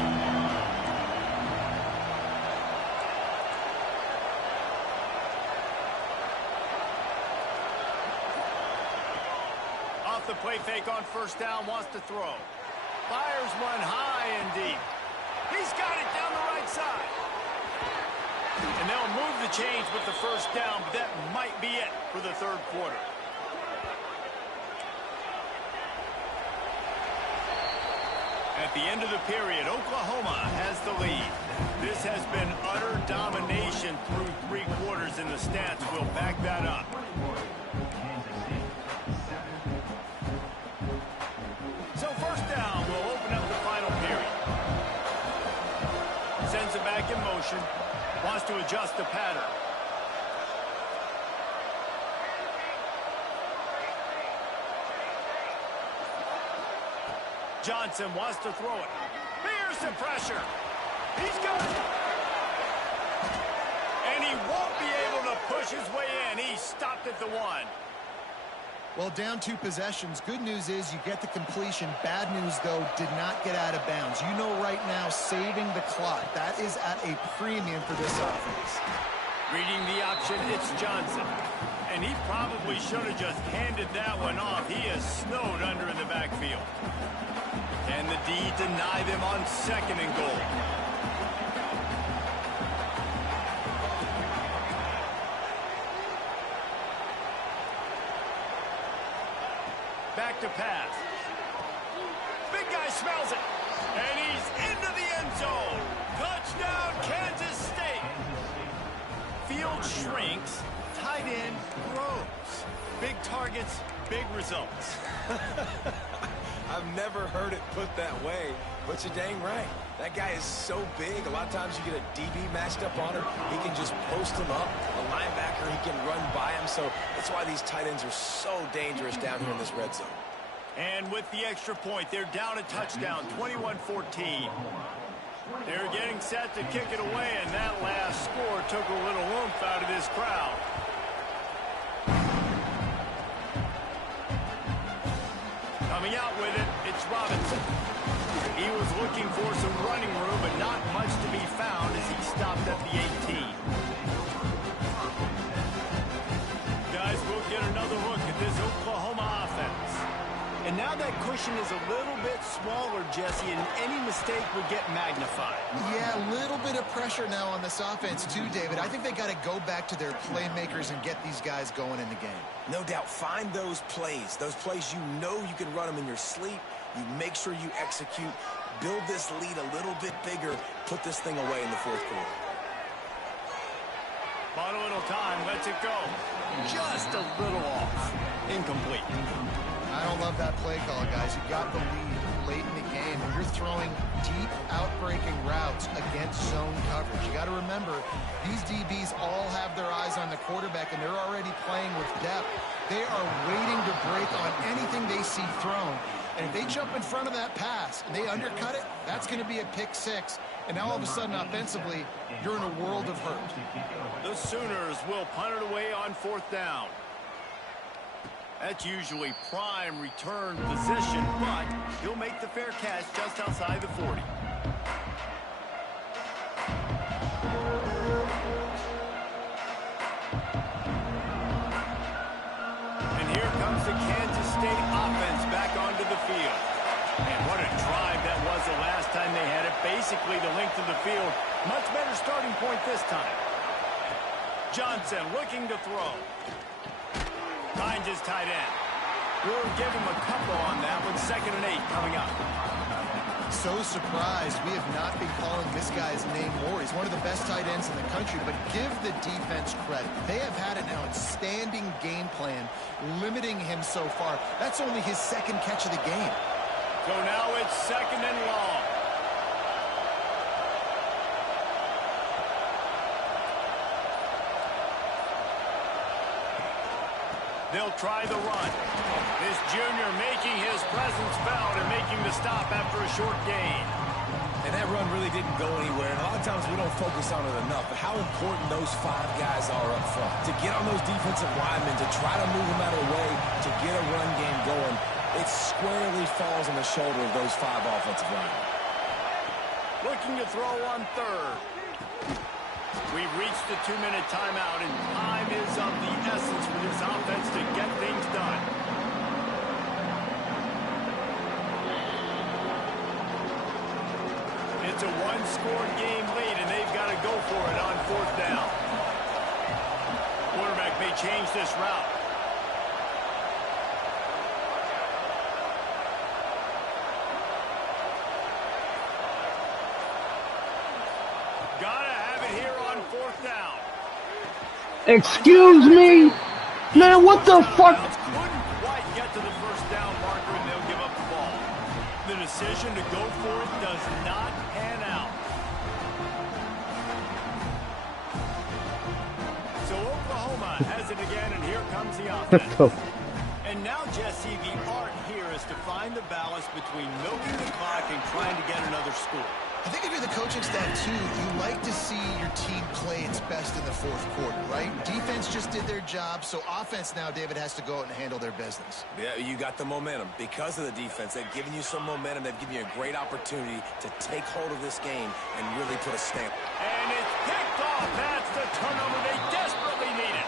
play fake on first down, wants to throw. Fires one high and deep. He's got it down the right side. And they'll move the chains with the first down, but that might be it for the third quarter. At the end of the period, Oklahoma has the lead. This has been utter domination through 3 quarters, and the stats will back that up. So first down will open up the final period. Sends it back in motion. Wants to adjust the pattern. Johnson wants to throw it. Here's the pressure. He's got it. And he won't be able to push his way in. He stopped at the 1. Well, down 2 possessions. Good news is you get the completion. Bad news, though, did not get out of bounds. You know right now, saving the clock. That is at a premium for this offense. Reading the option, it's Johnson. And he probably should have just handed that one off. He is snowed under in the backfield. Can the D deny them on 2nd and goal? Back to pass. Big guy smells it. And he's into the end zone. Touchdown, Kansas State. Field shrinks. Tight end grows. Big targets, big results. I've never heard it put that way, but you're dang right. That guy is so big. A lot of times you get a DB matched up on him. He can just post him up. A linebacker, he can run by him. So that's why these tight ends are so dangerous down here in this red zone. And with the extra point, they're down a touchdown, 21-14. They're getting set to kick it away, and that last score took a little oomph out of this crowd. Coming out with it, it's Robinson. He was looking for some running room, but not much to be found as he stopped at the 18. Guys, we'll get another look at this Oklahoma offense. And now that cushion is a little bit smaller, Jesse, and any mistake would get magnified. Yeah, a little bit of pressure now on this offense too, David. I think they got to go back to their playmakers and get these guys going in the game. No doubt, find those plays you know you can run them in your sleep. You make sure you execute, build this lead a little bit bigger, put this thing away in the 4th quarter. Bought a little time, lets it go. Just a little off. Incomplete. I don't love that play call, guys. You got the lead late in the game, and you're throwing deep, outbreaking routes against zone coverage. You got to remember, these DBs all have their eyes on the quarterback, and they're already playing with depth. They are waiting to break on anything they see thrown. And if they jump in front of that pass and they undercut it, that's going to be a pick 6. And now all of a sudden, offensively, you're in a world of hurt. The Sooners will punt it away on 4th down. That's usually prime return position, but he'll make the fair catch just outside the 40. And here comes the Kansas State offense back onto the field. And what a drive that was the last time they had it. Basically the length of the field. Much better starting point this time. Johnson looking to throw. Finds his tight end. We'll give him a couple on that with 2nd and 8 coming up. So surprised we have not been calling this guy's name more. He's one of the best tight ends in the country, but give the defense credit. They have had an outstanding game plan limiting him so far. That's only his 2nd catch of the game. So now it's 2nd and long. They'll try the run. This junior making his presence felt and making the stop after a short gain. And that run really didn't go anywhere. And a lot of times we don't focus on it enough. But how important those 5 guys are up front. To get on those defensive linemen, to try to move them out of the way, to get a run game going, it squarely falls on the shoulder of those 5 offensive linemen. Looking to throw on 3rd. We've reached the 2-minute timeout, and time is of the essence for this offense to get things done. It's a one-score game lead, and they've got to go for it on 4th down. Quarterback may change this route. Gotta have it here on 4th down. Excuse me? Man, what the fuck? Couldn't quite get to the 1st down marker, and they'll give up the ball. The decision to go for it does not pan out. So Oklahoma has it again, and here comes the offense. And now, Jesse, the art here is to find the balance between milking the clock and trying to get another score. I think if you're the coaching staff, too, you like to see your team play its best in the 4th quarter, right? Defense just did their job, so offense now, David, has to go out and handle their business. Yeah, you got the momentum. Because of the defense, they've given you some momentum. They've given you a great opportunity to take hold of this game and really put a stamp. And it's picked off. That's the turnover they desperately needed.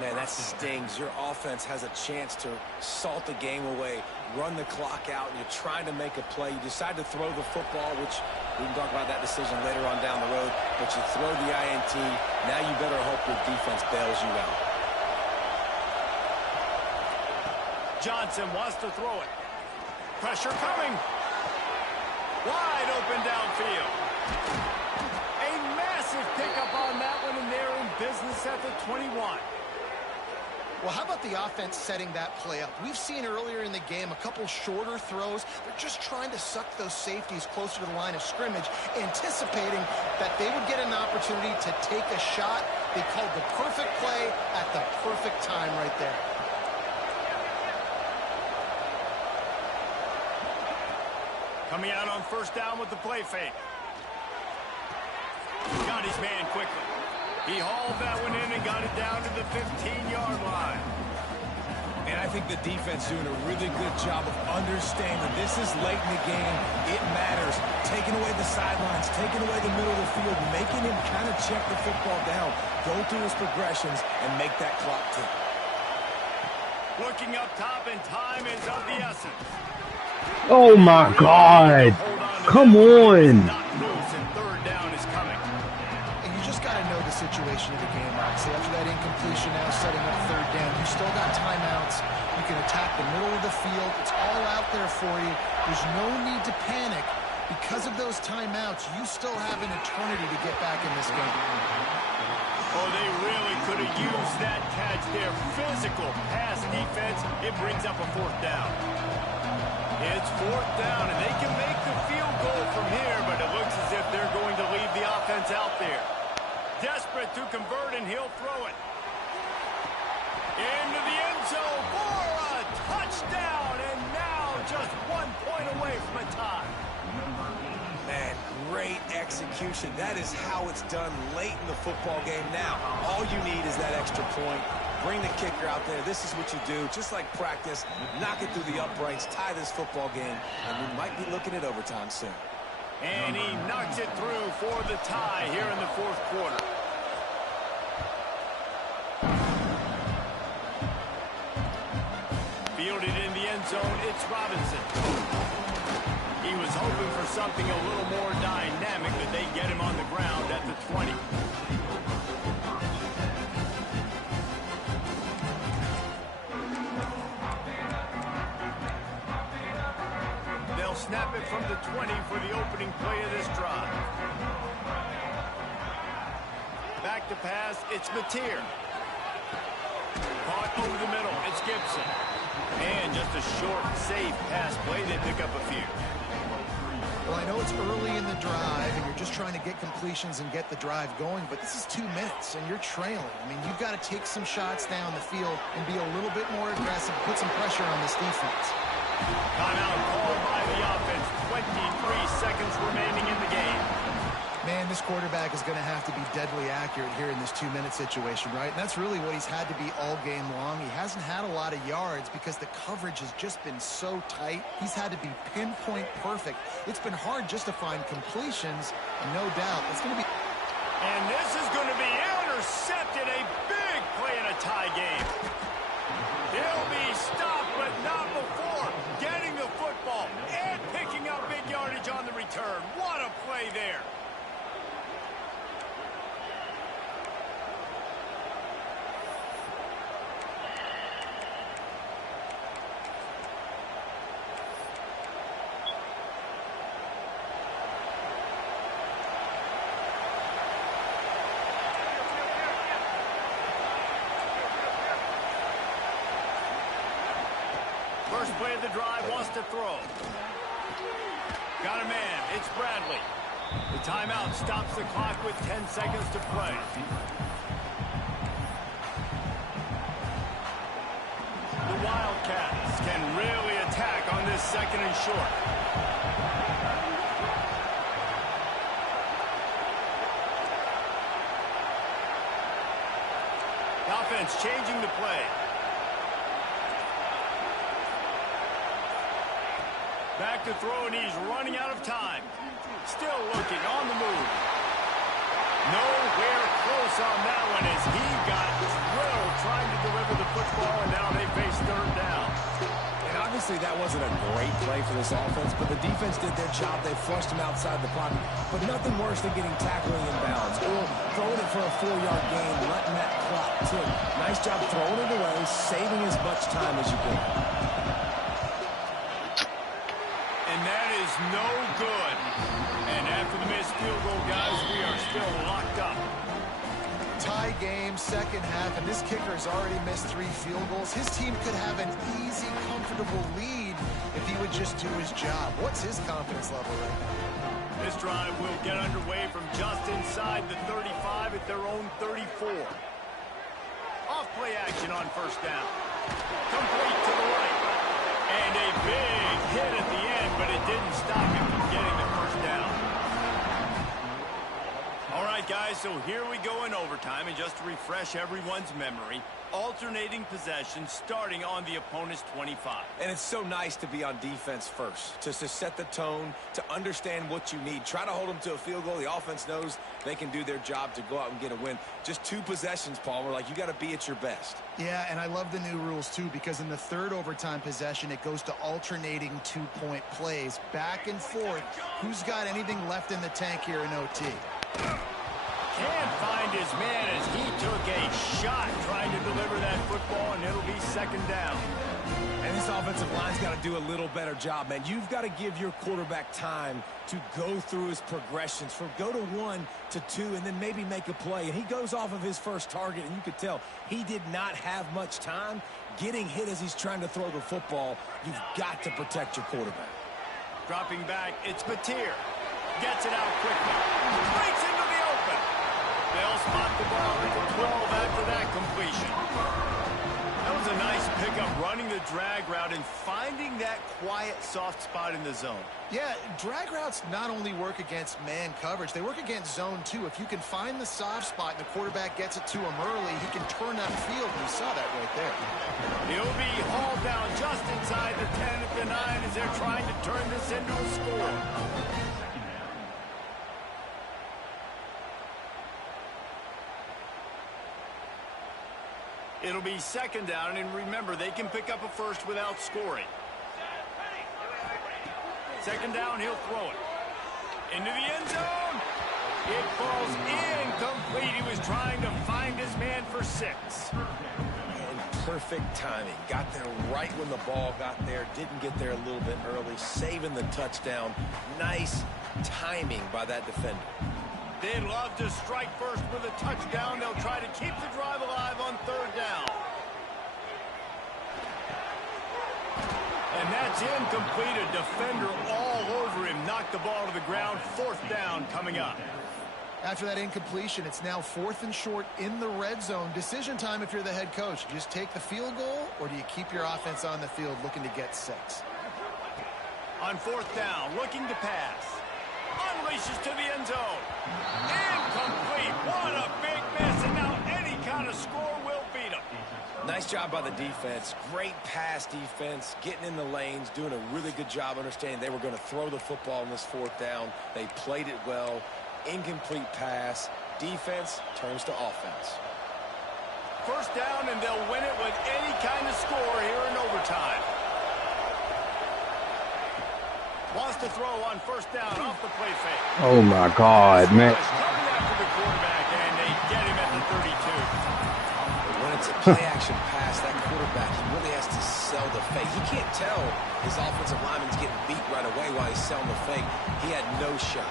Man, that stings. Your offense has a chance to salt the game away, run the clock out, and you're trying to make a play. You decide to throw the football, which we can talk about that decision later on down the road, but you throw the INT. Now you better hope your defense bails you out. Johnson wants to throw it. Pressure coming. Wide open downfield. A massive pickup on that one, and they're in business at the 21. Well, how about the offense setting that play up? We've seen earlier in the game a couple shorter throws. They're just trying to suck those safeties closer to the line of scrimmage, anticipating that they would get an opportunity to take a shot. They called the perfect play at the perfect time right there. Coming out on 1st down with the play fake. Got his man quickly. He hauled that one in and got it down to the 15-yard line. And I think the defense doing a really good job of understanding this is late in the game. It matters. Taking away the sidelines, taking away the middle of the field, making him kind of check the football down, go through his progressions, and make that clock tick. Looking up top, and time is of the essence. Oh my God. Come on. Not loose, and 3rd down is coming. And you just got to know the situation of the game, obviously. After that incompletion now setting up 3rd down, you still got timeouts. You can attack the middle of the field. It's all out there for you. There's no need to panic. Because of those timeouts, you still have an eternity to get back in this game. Oh, they really could have used that catch there. Physical pass defense. It brings up a 4th down. It's 4th down, and they can make the field goal from here, but it looks as if they're going to leave the offense out there. Desperate to convert, and he'll throw it. Into the end zone for a touchdown, and now just 1 point away from a tie. Man, great execution. That is how it's done late in the football game. Now, all you need is that extra point. Bring the kicker out there. This is what you do. Just like practice, knock it through the uprights, tie this football game, and we might be looking at overtime soon. And he knocks it through for the tie here in the 4th quarter. Fielded in the end zone, it's Robinson. He was hoping for something a little more dynamic, but they get him on the ground at the 20. They'll snap it from the 20 for the opening play of this drive. Back to pass, it's Mateer. Caught over the middle, it's Gibson. And just a short, safe pass play. They pick up a few. Well, I know it's early in the drive, and you're just trying to get completions and get the drive going, but this is 2 minutes, and you're trailing. I mean, you've got to take some shots down the field and be a little bit more aggressive, put some pressure on this defense. Timeout called by the offense. 23 seconds remaining in the game. Man, this quarterback is going to have to be deadly accurate here in this 2-minute situation, right? And that's really what he's had to be all game long. He hasn't had a lot of yards because the coverage has just been so tight. He's had to be pinpoint perfect. It's been hard just to find completions, no doubt. It's going to be... And this is going to be intercepted. A big play in a tie game. He'll be stopped, but not before getting the football and picking First play of the drive, wants to throw. Got a man. It's Bradley. The timeout stops the clock with 10 seconds to play. The Wildcats can really attack on this second and short. The offense changing the play. Back to throw, and he's running out of time. Still looking on the move. Nowhere close on that one as he got drilled trying to deliver the football, and now they face third down. And obviously that wasn't a great play for this offense, but the defense did their job. They flushed him outside the pocket. But nothing worse than getting tackling in bounds or throwing it for a 4-yard gain, letting that clock tick. Nice job throwing it away, saving as much time as you can. And that is no good. And after the missed field goal, guys, we are still locked up. Tie game, second half, and this kicker has already missed 3 field goals. His team could have an easy, comfortable lead if he would just do his job. What's his confidence level right now? This drive will get underway from just inside the 35 at their own 34. Off play action on first down. Complete to the right. And a big hit at the end, but it didn't stop him from getting the first down. All right, guys, so here we go in overtime. And just to refresh everyone's memory, alternating possession starting on the opponent's 25. And it's so nice to be on defense first, to set the tone, to understand what you need. Try to hold them to a field goal. The offense knows they can do their job to go out and get a win. Just 2 possessions, Palmer. Like, you got to be at your best. Yeah, and I love the new rules, too, because in the third overtime possession, it goes to alternating 2-point plays. Back and forth. Who's got anything left in the tank here in OT? Can't find his man as he took a shot trying to deliver that football, and it'll be second down. And this offensive line's got to do a little better job, man. You've got to give your quarterback time to go through his progressions, from go to 1 to 2, and then maybe make a play. And he goes off of his first target, and you could tell he did not have much time getting hit as he's trying to throw the football. You've got to protect your quarterback. Dropping back, it's Batir. Gets it out quickly. Breaks into the open. They'll spot the ball at the 12 after that completion. That was a nice pickup, running the drag route and finding that quiet, soft spot in the zone. Yeah, drag routes not only work against man coverage, they work against zone too. If you can find the soft spot and the quarterback gets it to him early, he can turn that field. You saw that right there. He'll be hauled down just inside the 10 at the 9 as they're trying to turn this into a score. It'll be second down, and remember, they can pick up a first without scoring. Second down, he'll throw it. Into the end zone. It falls incomplete. He was trying to find his man for 6. And perfect timing. Got there right when the ball got there. Didn't get there a little bit early. Saving the touchdown. Nice timing by that defender. They'd love to strike first with a touchdown. They'll try to keep the drive alive on third down. And that's incomplete. A defender all over him. Knocked the ball to the ground. Fourth down coming up. After that incompletion, it's now 4th and short in the red zone. Decision time if you're the head coach. Do you just take the field goal, or do you keep your offense on the field looking to get 6? On fourth down, looking to pass. Unleashes to the end zone. Incomplete. What a big miss. And now any kind of score will beat him. Nice job by the defense. Great pass defense. Getting in the lanes. Doing a really good job understanding they were going to throw the football in this fourth down. They played it well. Incomplete pass. Defense turns to offense. First down, and they'll win it with any kind of score here in overtime. Wants to throw on first down off the play fake. Oh my God, man. Coming after the quarterback, and they get him at the 32. When it's a play-action pass, that quarterback, he really has to sell the fake. He can't tell his offensive lineman's getting beat right away while he's selling the fake. He had no shot.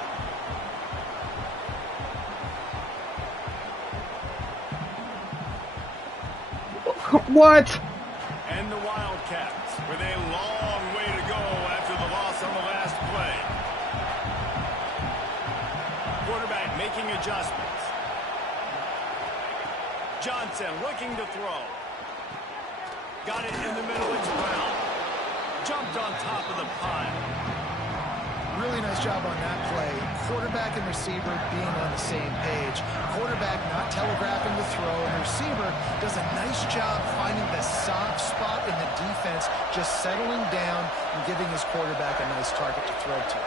What? And the Wildcats with a long way to go after the loss on the last play. Quarterback making adjustments. Johnson looking to throw. Got it in the middle. It's Brown. Jumped on top of the pile. Really nice job on that play. Quarterback and receiver being on the same page. Quarterback not telegraphing the throw, and the receiver does a nice job finding the soft spot in the defense, just settling down and giving his quarterback a nice target to throw to.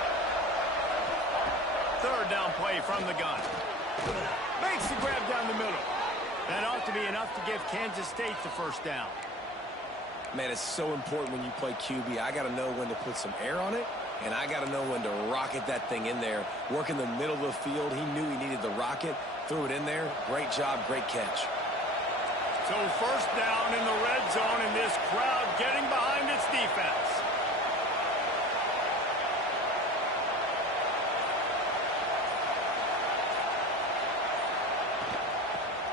Third down play from the gun. Makes the grab down the middle. That ought to be enough to give Kansas State the first down. Man, it's so important when you play QB. I got to know when to put some air on it, and I got to know when to rocket that thing in there. Work in the middle of the field. He knew he needed the rocket. Threw it in there. Great job. Great catch. So first down in the red zone, and this crowd getting behind its defense.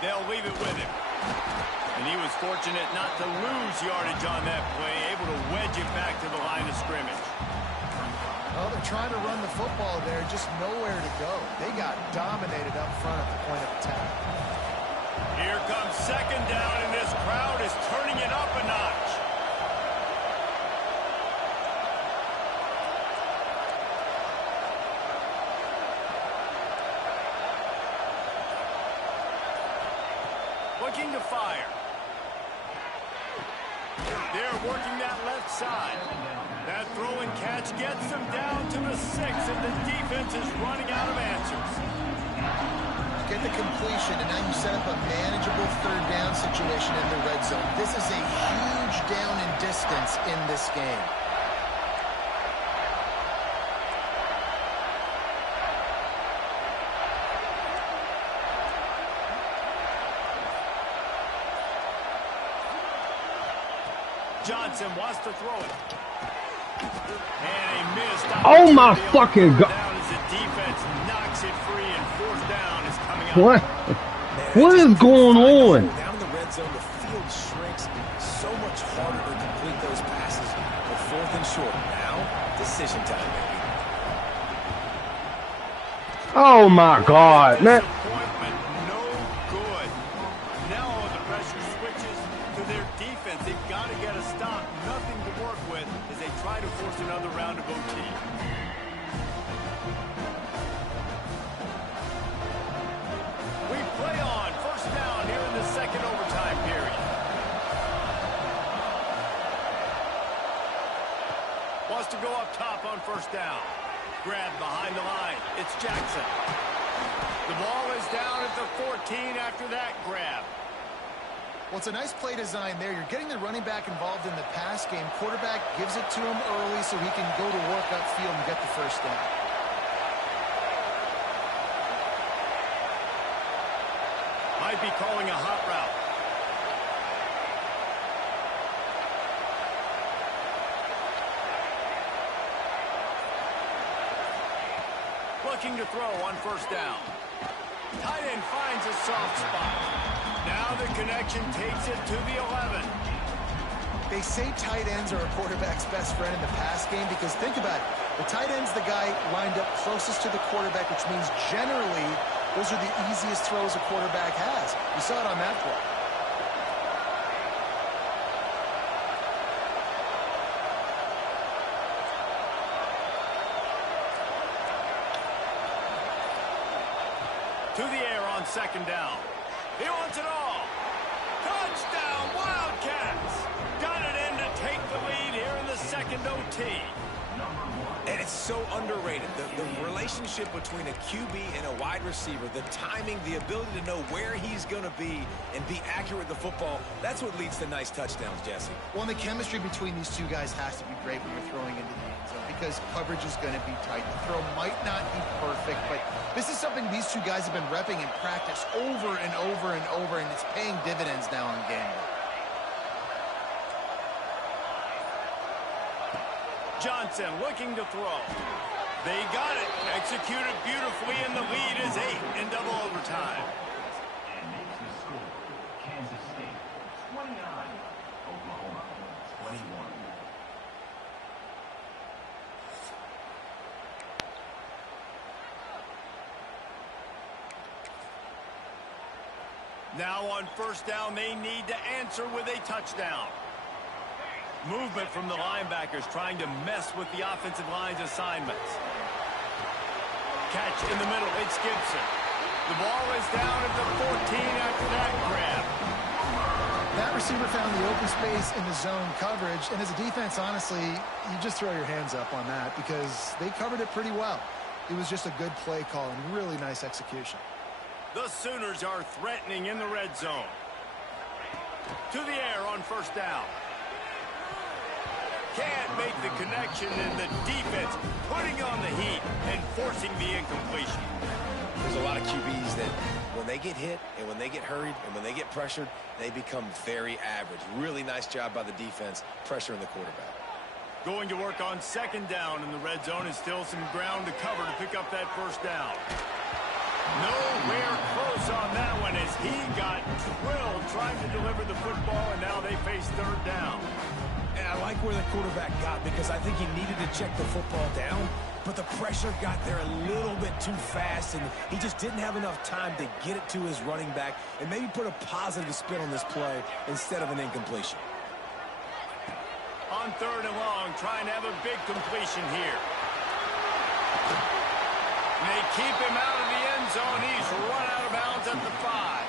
They'll leave it with him. And he was fortunate not to lose yardage on that play, able to wedge it back to the line of scrimmage. Well, they're trying to run the football there, just nowhere to go. They got dominated up front at the point of attack. Here comes second down, and this crowd is turning it up a notch. Looking to fire. They're working that left side. That throw and catch gets them down to the 6, and the defense is running out of answers. Get the completion, and now you set up a manageable third down situation in the red zone. This is a huge down in distance in this game. Johnson wants to throw it. And he missed. Oh my fucking God. Down as the defense knocks it free, and fourth down is coming up. What? What is going on? Down in the red zone, the field shrinks. So much harder to complete those passes. But fourth and short. Now, decision time, baby. Oh my God, man. Disappointment, no good. Now the pressure switches to their defense. They've got to get a stop. Nothing to work with as they try to force another round of OT. We play on. First down here in the second overtime period. Wants to go up top on first down. Grab behind the line. It's Jackson. The ball is down at the 14 after that grab. Well, it's a nice play design there. You're getting the running back involved in the pass game. Quarterback gives it to him early so he can go to work upfield and get the first down. Might be calling a hot route. Looking to throw on first down. Tight end finds a soft spot. Now the connection takes it to the 11. They say tight ends are a quarterback's best friend in the pass game because think about it. The tight end's the guy lined up closest to the quarterback, which means generally those are the easiest throws a quarterback has. You saw it on that play. To the air on second down. He wants it all. Touchdown, Wildcats. Got it in to take the lead here in the second OT. And it's so underrated. The relationship between a QB and a wide receiver, the timing, the ability to know where he's going to be and be accurate with the football, that's what leads to nice touchdowns, Jesse. Well, the chemistry between these two guys has to be great when you're throwing into the end zone because coverage is going to be tight. The throw might not be perfect, but this is something these two guys have been repping in practice over and over and over, and it's paying dividends now in game day. Johnson looking to throw. They got it. Executed beautifully, and the lead is 8 in double overtime. And makes the score. Kansas State 29, Oklahoma 21. Now on first down, they need to answer with a touchdown. Movement from the linebackers trying to mess with the offensive line's assignments. Catch in the middle. It's Gibson. The ball is down at the 14 after that grab. That receiver found the open space in the zone coverage, and as a defense, honestly, you just throw your hands up on that because they covered it pretty well. It was just a good play call and really nice execution. The Sooners are threatening in the red zone. To the air on first down. Can't make the connection, and the defense putting on the heat and forcing the incompletion. There's a lot of QBs that when they get hit and when they get hurried and when they get pressured, they become very average. Really nice job by the defense pressuring the quarterback. Going to work on second down in the red zone, and still some ground to cover to pick up that first down. Nowhere close on that one as he got drilled trying to deliver the football, and now they face third down. And I like where the quarterback got because I think he needed to check the football down, but the pressure got there a little bit too fast, and he just didn't have enough time to get it to his running back and maybe put a positive spin on this play instead of an incompletion. On third and long, trying to have a big completion here. And they keep him out of the end zone. He's run out of bounds at the 5.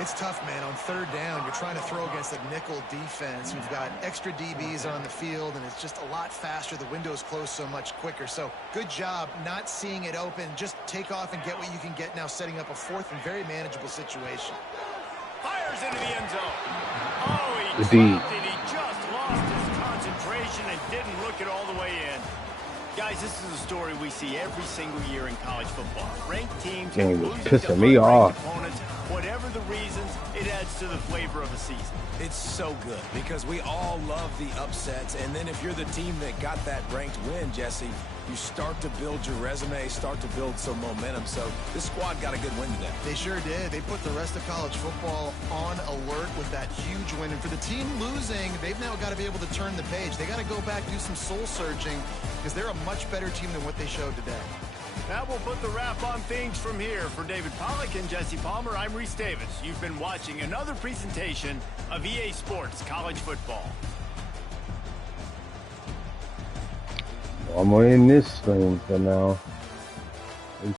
It's tough, man. On third down, you're trying to throw against a nickel defense. You've got extra DBs on the field, and it's just a lot faster. The window's closed so much quicker. So good job not seeing it open. Just take off and get what you can get now, setting up a fourth and very manageable situation. Fires into the end zone. Oh, he Indeed. dropped it. He just lost his concentration and didn't look it all the way in. Guys, this is a story we see every single year in college football. Ranked teams Game was losing to pissing me unranked off. opponents. Whatever the reasons, it adds to the flavor of a season. It's so good because we all love the upsets, and then if you're the team that got that ranked win, Jesse, you start to build your resume, start to build some momentum. So this squad got a good win today. They sure did. They put the rest of college football on alert with that huge win. And for the team losing, they've now got to be able to turn the page. They got to go back, do some soul searching, because they're a much better team than what they showed today. That will put the wrap on things from here. For David Pollack and Jesse Palmer, I'm Reese Davis. You've been watching another presentation of EA Sports College Football. I'm in this thing for now.